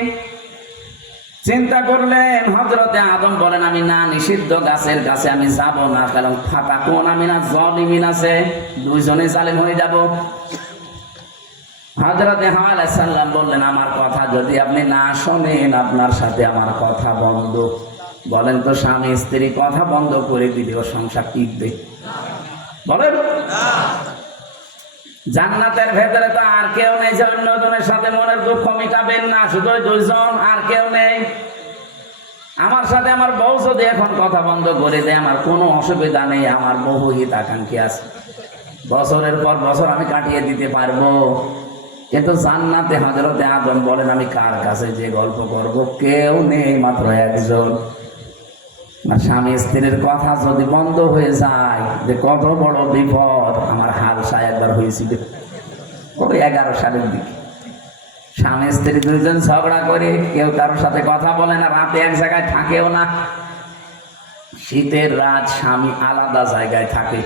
চিন্তা করলেন। হযরতে আদম বলেন আমি না, নিষিদ্ধ গাছের কাছে আমি যাব না, কারণ ফাটা কোন আমি না জালিমিন আছে, দুইজনে জালিম হয়ে যাব। হযরতে হাওয়া আলাইহিস সালাম বললেন আমার কথা যদি আপনি না শোনেন, আপনার সাথে আমার কথা বন্ধ। বলেন তো স্বামী স্ত্রী কথা বন্ধ করে দিলেও সংসার টিকবে? বলেন। জান্নাতের ভেতরে তো আর কেউ নেই যে অন্যজনের সাথে মনের দুঃখ মিটাবেন না, শুধু 2জন, আর কেউ নেই। আমার সাথে আমার বউ যদি এখন কথা বন্ধ করে দেয়, আমার কোনো অসুবিধা নেই, আমার বহু হিতাকাঙ্ক্ষী আছে, বছরের পর বছর আমি কাটিয়ে দিতে পারবো। কিন্তু জান্নাতে হযরতে আদম বলেন আমি কার কাছে যে গল্প করব, কেউ নেই, মাত্র একজন। আর স্বামী স্ত্রীর কথা যদি বন্ধ হয়ে যায়, যে কত বড় বিপদ। আমার হালসা একবার হয়েছিল ওই 11 সালের দিকে, স্বামী স্ত্রী 2জন ঝগড়া করে, কেউ কারোর সাথে কথা বলে না, রাতে এক জায়গায় থাকেও না। শীতের রাত স্বামী আলাদা জায়গায় থাকে,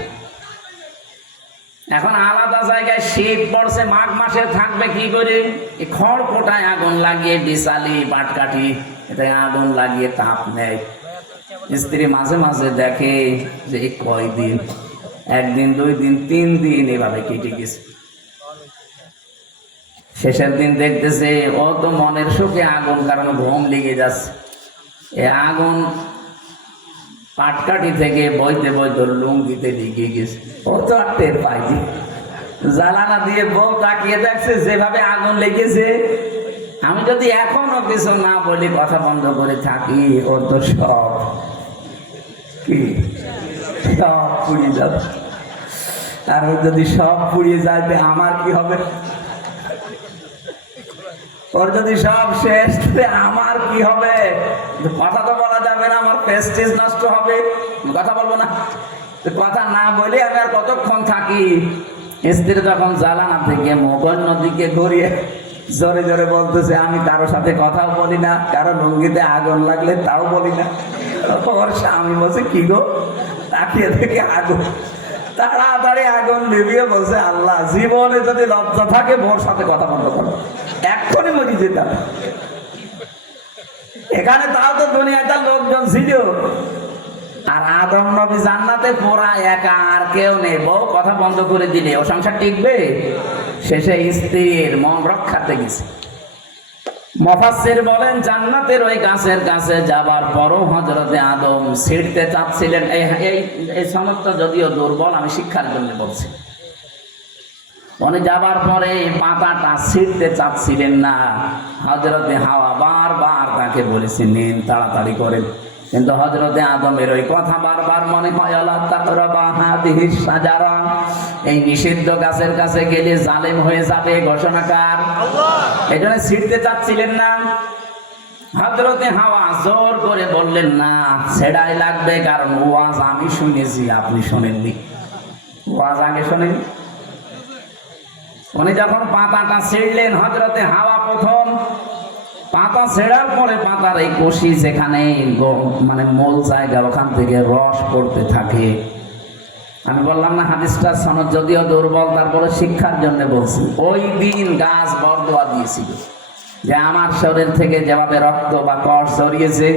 এখন আলাদা জায়গায় শীত পড়ছে, মাঘ মাসে থাকবে কি করে? এই খড় কোটায় আগুন লাগিয়ে বিশালি পাটকাঠি এটা আগুন লাগিয়ে তাপ নেয়। স্ত্রী মাঝে মাঝে দেখে যে এই কয়দিন, একদিন, 2 দিন, 3 দিন এভাবে কেটে গেছে। শেষের দিন দেখতেছে ও তো মনের সুখে আগুন, কারণ ঘুম লেগে যাচ্ছে। এ আগুন পাটকাঠি থেকে বইতে বইতে লুঙ্গিতে লেগে গেছে। ও তো আর টের পাইনি। জ্বালানা দিয়ে বউ তাকিয়ে দেখছে যেভাবে আগুন লেগেছে। আমি যদি এখনো কিছু না বলি, কথা বন্ধ করে থাকি, ও তো সব পুড়িয়ে যাবে। আর ও যদি সব পুড়িয়ে যায় আমার কি হবে? ওর যদি সব শেষ, আমার কি হবে? কথা তো বলা যাবে না, আমার প্রেস্টিজ নষ্ট হবে। কথা বলবো না, কথা না বলে আমি আর কতক্ষণ থাকি? স্ত্রী তখন জ্বালানা থেকে মুখ অন্যদিকে ঘুরিয়ে জোরে জোরে বলতেছে, আমি কারোর সাথে কথাও বলি না, কারো লুঙ্গিতে আগুন লাগলে তাও বলি না। ওর স্বামী বলছে, কি গো? তাকিয়ে থেকে আগুন, তাড়াতাড়ি আগুন নিভিয়ে বলছে, আল্লাহ, জীবনে যদি লজ্জা থাকে বোর সাথে কথা বন্ধ করো, এক্ষুনি মরি যেতাম। এখানে তাও তো দুনিয়াটা লোকজন ছিল, আর আদম নবী জান্নাতে পুরা একা, আর কেউ নেই। বউ কথা বন্ধ করে দিলে ও সংসার টিকবে? শেষে স্ত্রীর মন রক্ষাতে গেছে। মুফাসসির বলেন, জান্নাতের ওই গাছের কাছে যাবার পরও হযরতে আদম ছিঁড়তে চাচ্ছিলেন। এই সনদটা যদিও দুর্বল, আমি শিক্ষার জন্য বলছি। উনি যাবার পরে পাতাটা ছিঁড়তে চাচ্ছিলেন না। হযরতে হাওয়া বারবার তাকে বলেছেন, নিন, তাড়াতাড়ি করেন। কিন্তু হযরতে আদমের ওই কথা বারবার মনে হয়, আলা তাকরাবা হাদিহিস শাজারা, এই নিষিদ্ধ গাছের কাছে গেলে জালেম হয়ে যাবে, ঘোষণাকার। আল্লাহ, এজন্য ছিঁড়তে চাচ্ছিলেন না। হযরতে হাওয়া জোর করে বললেন, না, ছেড়াই লাগবে, কারণ ওয়াজ আমি শুনেছি, আপনি শোনেননি। ওয়াজ আগে শোনেন। উনি যখন পাতাটা ছিঁড়লেন, হযরতে হাওয়া প্রথম পাতা ছেড়ার পরে পাতার এই কষি যেখানে মানে মূল জায়গা, ওখান থেকে রস পড়তে থাকে। আমি বললাম না, হাদিসটা সনদ যদিও দুর্বল, তারপরে শিক্ষার জন্য বলছি। ওই দিন গাছ বরদোয়া দিয়েছিল যে আমার শরীর থেকে যেভাবে রক্ত বা কষ ঝরিয়েছে,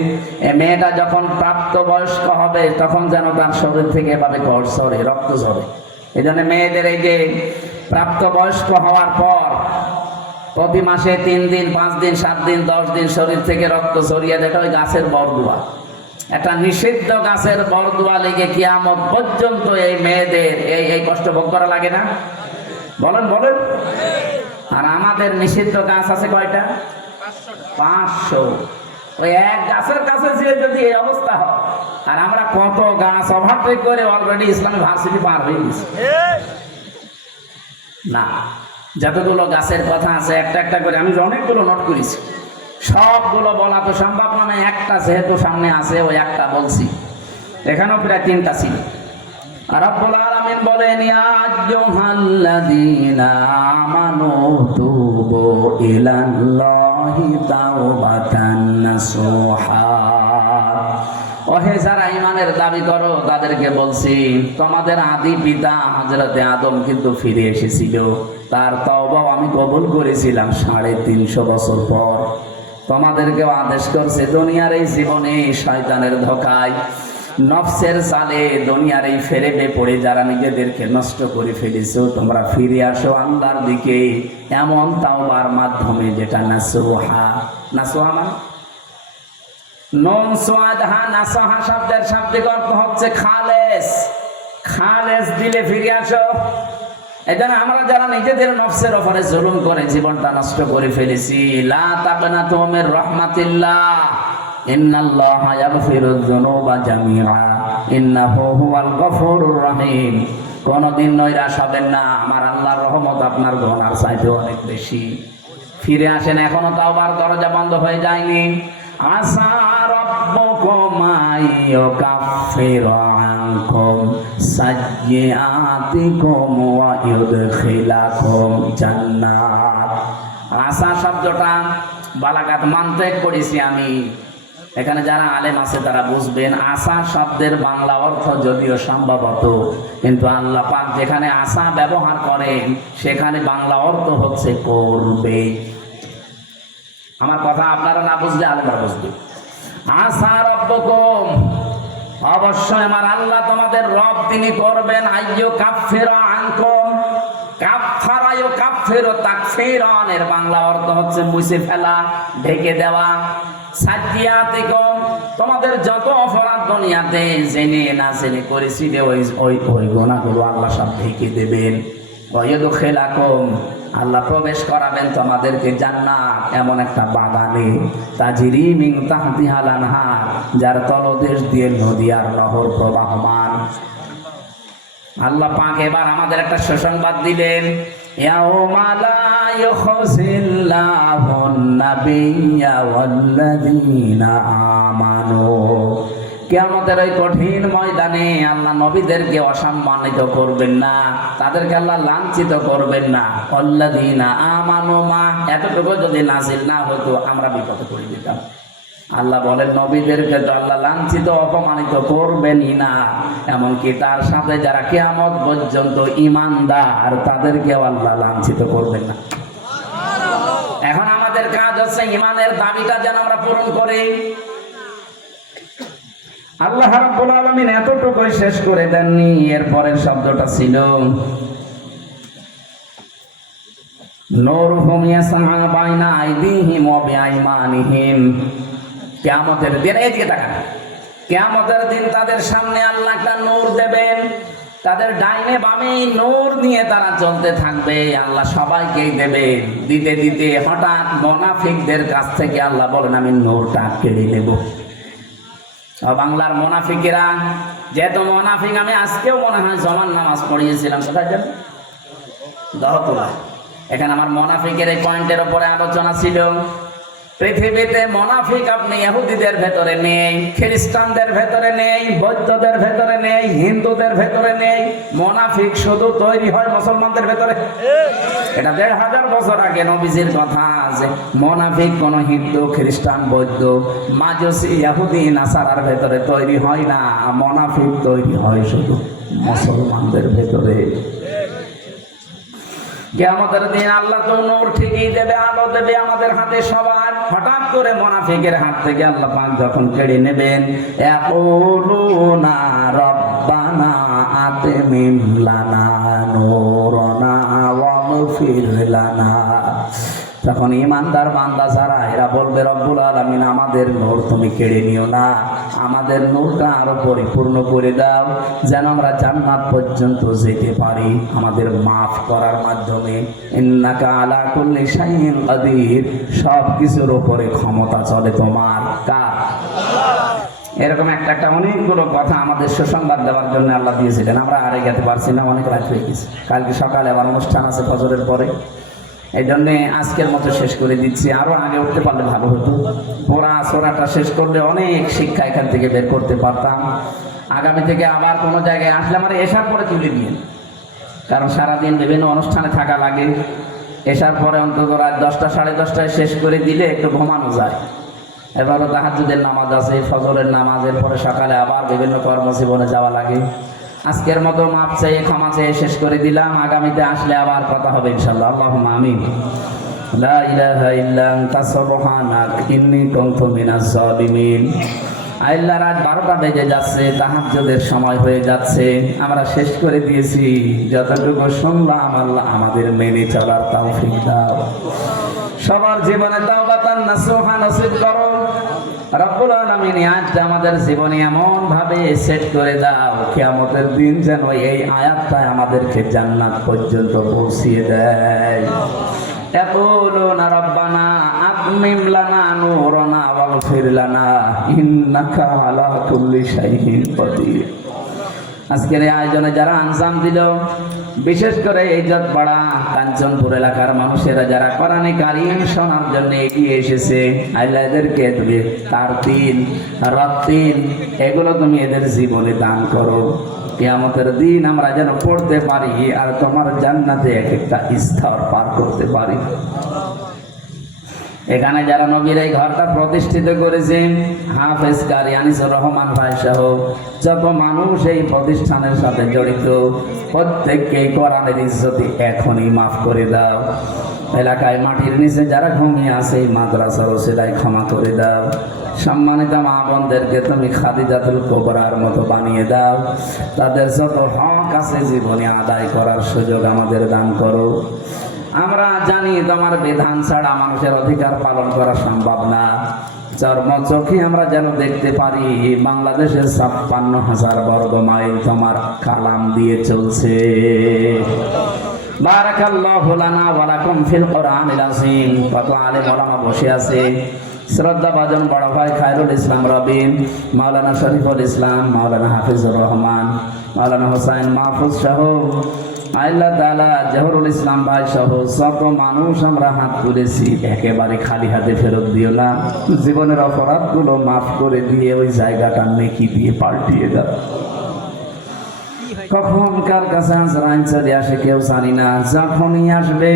এ মেয়েটা যখন প্রাপ্তবয়স্ক হবে তখন যেন তার শরীর থেকে এভাবে কষ ঝরে, রক্ত ঝরে। এই জন্য মেয়েদের এই যে প্রাপ্তবয়স্ক হওয়ার পর প্রতি মাসে 3 দিন, 5 দিন, 7 দিন, 10 দিন শরীর থেকে রক্ত ঝরিয়ে, যেটা ওই গাছের বরদোয়া, একটা নিষিদ্ধ গাছের বরদোয়া লেগে কিয়ামত পর্যন্ত এই মেয়েদের এই কষ্ট ভোগ করা লাগে না? বলেন বলেন। আর আমাদের নিষিদ্ধ গাছ আছে কয়টা? 500। ওই এক গাছের কাছে যে যদি এই অবস্থা হয়, আর আমরা কত গাছ ওভারটেক করে অলরেডি ইসলামী ভার্সিটি পার হয়ে গেছি। না, যতগুলো গাছের কথা আছে একটা একটা করে আমি অনেকগুলো নোট করেছি, সবগুলো বলা তো সম্ভব নয়। একটা যেহেতু সামনে আছে, ওই একটা বলছি। এখানেও প্রায় 3টা ছিল। রব্বুল আলামিন বলেন, ইয়া আইয়ুহাল্লাযীনা আমানু তুবু ইলাল্লাহি তাওবাতান নাসুহা। ওহে যারা ঈমানের দাবি করো, তাদেরকে বলছি, তোমাদের আদি পিতা হযরতে আদম কিন্তু ফিরে এসেছিল, তার তওবাও আমি কবুল করেছিলাম 350 বছর পর। তোমাদেরকেও আদেশ করছে, দুনিয়ার এই জীবনে শয়তানের ধোঁকায়, নফসের জালে, দুনিয়ার এই ফেরেবে পড়ে যারা নিজেদেরকে নষ্ট করে ফেলেছো, তোমরা ফিরে আসো আল্লাহর দিকে এমন তাওবার মাধ্যমে যেটা নাসুহা। নাসুহা মানে নুন সোয়াদ হা, নাসুহা শব্দের শাব্দিক অর্থ হচ্ছে খালেস। খালেস দিলে ফিরে আসো। এজন্য আমরা যারা নিজেদের নফসের উপরে জুলুম করে জীবনটা নষ্ট করে ফেলেছি, লা তাকনাতু মির রাহমাতিল্লাহ, ইন্নাল্লাহা ইয়াগফিরুয যুনুবা জামিআ, ইন্নাহু হুয়াল গফুরুর রহিম। কোনদিন নৈরাশ হবেন না, আমার আল্লাহর রহমত আপনার গুনার চাইতে অনেক বেশি। ফিরে আসেন, এখনো তাওবার দরজা বন্ধ হয়ে যায়নি। আসা রাব্বুকুম আইয়ুকাফিরা আনকুম সাইয়্যাতিকুম ওয়া ইউদখিলাকুম জান্নাত। আসা শব্দটা বালাগাত মানতে করেছি আমি। এখানে যারা আলেম আছে তারা বুঝবেন, আসা শব্দের বাংলা অর্থ যদিও সম্ভবত, কিন্তু আল্লাহ পাক যেখানে আসা ব্যবহার করেন সেখানে বাংলা অর্থ হচ্ছে করবে। আমার কথা আপনারা না বুঝলে আলেমরা বুঝবে। আসা রব্বুকুম, অবশ্যই আমার আল্লাহ তোমাদের রব, তিনি করবেন আইয়ু কাফিরা আনকুম। কাফারা ইউকাফিরু তাকফিরান এর বাংলা অর্থ হচ্ছে মুছে ফেলা, ঢেকে দেওয়া। সাজ্জিয়াতিকুম, তোমাদের যত অপরাধ দুনিয়াতে জেনে না জেনে করেছিলে ওই গুনাহগুলো আল্লাহ সব ঢেকে দেবেন। ওয়াইয়ুদখিলাকুম, আল্লাহ প্রবেশ করাবেন তোমাদেরকে জান্নাত, এমন একটা বাগানে, তাজরি মিন তাহতিহাল আনহার, যার তলদেশ দিয়ে নদী আর নহর প্রবাহমান। আল্লাহ পাক এবার আমাদের একটা সুসংবাদ দিলেন, ইয়াউমা লা ইউখজিল্লাহুন নাবিয়্যা ওয়াল্লাযীনা আমানু, কিয়ামতের ওই কঠিন ময়দানে আল্লাহ নবীদেরকে অসম্মানিত করবেন না, তাদেরকে আল্লাহ লাঞ্ছিত করবেন না। ওয়াল্লাযীনা আমানু মা, এতটুকু যদি নাযিল না হতো আমরা বিপদে পড়ে যেতাম। আল্লাহ বলেন নবীদেরকে তো আল্লাহ লাঞ্ছিত অপমানিত করবেনই না, এমনকি তার সাথে যারা কিয়ামত পর্যন্ত ঈমানদার তাদেরকেও আল্লাহ লাঞ্ছিত করবেন না। এখন আমাদের কাজ হচ্ছে ঈমানের দাবিটা যেন আমরা পূরণ করি। আল্লাহ রাব্বুল আলামিন এতটুকুই শেষ করে দেননি, এরপরের শব্দটা ছিল নূরুহুম ইয়াসআ বাইনা আইদিহিম ওয়া বিআইমানিহিম। কিয়ামতের দিন, এইদিকে তাকান, কিয়ামতের দিন তাদের সামনে আল্লাহ একটা নূর দেবেন, তাদের ডাইনে বামে নূর নিয়ে তারা চলতে থাকবে। আল্লাহ সবাইকেই দেবে, দিতে দিতে হঠাৎ মুনাফিকদের কাছ থেকে আল্লাহ বলেন আমি নূরটা কেড়ে নেব। বাংলার মুনাফিকেরা, যেহেতু মুনাফিক, আমি আজকেও মনে হয় জমান নামাজ পড়িয়েছিলাম, কোথায় জানেন? দহতলা। এখানে আমার মুনাফিকের এই পয়েন্টের উপরে আলোচনা ছিল। পৃথিবীতে মুনাফিক আপনি ইহুদিদের ভেতরে নেই, খ্রিস্টানদের ভেতরে নেই, বৌদ্ধদের ভেতরে নেই, হিন্দুদের ভেতরে নেই। মুনাফিক শুধু তৈরি হয় মুসলমানদের ভেতরে। এটা ১৫০০ বছর আগে নবীজির কথা, যে মুনাফিক কোন হিন্দু, খ্রিস্টান, বৌদ্ধ, মাজুসি, ইহুদি, নাসারার ভেতরে তৈরি হয় না। মুনাফিক তৈরি হয় শুধু মুসলমানদের ভেতরে। কিয়ামতের দিন আল্লাহ তো নূর ঠিকই দেবে, আলো দেবে আমাদের হাতে সবার। হঠাৎ করে মুনাফিকের হাত থেকে আল্লাহ পাক যখন কেড়ে নেবেন, ইয়াকুলুনা রব্বানা আতমিম লানা নূরানা ওয়াগফির লানা, তখন ঈমানদার বান্দা যারা এরা বলবে রব্বুল আলামিন আমাদের নূর তুমি কেড়ে নিও না, আমাদের নূরটা আরো পরিপূর্ণ করে দাও, যেন আমরা জান্নাত পর্যন্ত যেতে পারি আমাদের মাফ করার মাধ্যমে। ইন্নাকা আলা কুল্লি শাইইন কাদির, সব কিছুর উপরে ক্ষমতা চলে তোমার। কার? এরকম একটা অনেকগুলো কথা আমাদের সুসংবাদ দেওয়ার জন্য আল্লাহ দিয়েছিলেন। আমরা আরে যেতে পারছি না, অনেক রাত হয়ে গেছে। কালকে সকালে আবার অনুষ্ঠান আছে ফজরের পরে, এই জন্য আজকের মতো শেষ করে দিচ্ছি। আরো আগে উঠতে পারলে ভালো হতো। পড়া সোরাটা শেষ করলে অনেক শিক্ষা এখান থেকে বের করতে পারতাম। আগামী থেকে আবার কোনো জায়গায় আসলে আমার এসার পরে তুলে দিয়ে, কারণ সারাদিন বিভিন্ন অনুষ্ঠানে থাকা লাগে। এসার পরে অন্তত রাত 10টা সাড়ে 10টায় শেষ করে দিলে একটু ঘুমানো যায়। এবারও তাহাজ্জুদের নামাজ আছে, ফজরের নামাজের পরে সকালে আবার বিভিন্ন কর্মজীবনে যাওয়া লাগে। আজকের মতো মাপ চাইয়ে ক্ষমা চেয়ে শেষ করে দিলাম। আগামীতে আসলে আবার কথা হবে ইনশাআল্লাহ। আল্লাহুম্মা আমিন। লা ইলাহা ইল্লা আনতা সুবহানাক ইন্নী কুনতু মিনাজ জালিমিন। আল্লাহ, রাত 12টা বেজে যাচ্ছে, তাহাজ্জুদের সময় হয়ে যাচ্ছে। আমরা শেষ করে দিয়েছি। যতটুকু শুনলাম আল্লাহ আমাদের মেনে চলার তৌফিক দাও। সবার জীবনে তাওবাতান নাসুহা নসিব করো রব্বুল আলামিন। আজকে আমাদের জীবনে এমন ভাবে সেট করে দাও, কিয়ামতের দিন যেন এই আয়াতটা আমাদেরকে জান্নাত পর্যন্ত পৌঁছিয়ে দেয়। ইয়াকুলুনা রব্বানা আতমিম লানা নূরানা ওয়াগফির লানা ইন্নাকা আলা কুল্লি শাইইন কাদির। আজকের এই আয়োজনে যারা আঞ্জাম দিল, বিশেষ করে ইজ্জতপাড়া কাঞ্চনপুর এলাকার মানুষেরা যারা কোরআনে কারীম শোনার জন্য এগিয়ে এসেছে, আল্লাহ এদেরকে তুমি তারতিল, রাত্তিল এগুলো তুমি এদের জীবনে দান করো। কিয়ামতের দিন আমরা যেন পড়তে পারি আর তোমার জান্নাতে এক একটা স্তর পার করতে পারি। এখানে যারা নবীর এই ঘরটা প্রতিষ্ঠিত করেছেন, হাফেজ কারি আনিসুর রহমান ভাই সহ যত মানুষ এই প্রতিষ্ঠানের সাথে জড়িত, প্রত্যেককে কোরআনের ইজ্জতি এখনই মাফ করে দাও। এলাকায় মাটির নিচে যারা ঘুমিয়ে আছে এই মাদ্রাসার ওসিলায় ক্ষমা করে দাও। সম্মানিত মা বোনদেরকে তুমি খাদিজাতুল কুবরার মতো বানিয়ে দাও। তাদের যত হক আছে জীবনে আদায় করার সুযোগ আমাদের দান করো। আমরা জানি তোমার বিধান ছাড়া মানুষের অধিকার পালন করা সম্ভব না। চর্ম চোখে আমরা যেন দেখতে পারি বাংলাদেশের ৫৬,০০০ বর্গ মাইল তোমার কালাম দিয়ে চলছে। বারাকাল্লাহু লানা ওয়া লাকুম ফিল কোরআনিল আযীম। কত আলেম ওলামা বসে আছে, শ্রদ্ধাভাজন বড় ভাই খায়রুল ইসলাম রবিন, মাওলানা শরীফুল ইসলাম, মাওলানা হাফিজুর রহমান, মাওলানা হোসাইন মাহফুজ সহ আল্লাহ তাআলা জহুরুল ইসলাম ভাই সহ যত মানুষ আমরা হাত তুলেছি একেবারে খালি হাতে ফেরত দিও না। জীবনের অপরাধগুলো মাফ করে দিয়ে ওই জায়গাটা নেকি দিয়ে পাল্টিয়ে দাও। কখন কার কাছে আজরাইল চলে আসে কেউ জানি না, যখনই আসবে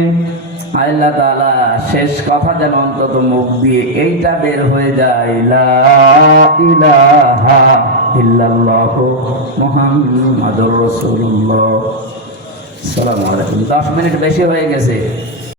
আল্লাহ তাআলা শেষ কথা যেন অন্তত মুখ দিয়ে এইটা বের হয়ে যায়, লা ইলাহা ইল্লাল্লাহু মুহাম্মাদুর রাসূলুল্লাহ। আসসালামু আলাইকুম। 10 মিনিট বেশি হয়ে গেছে।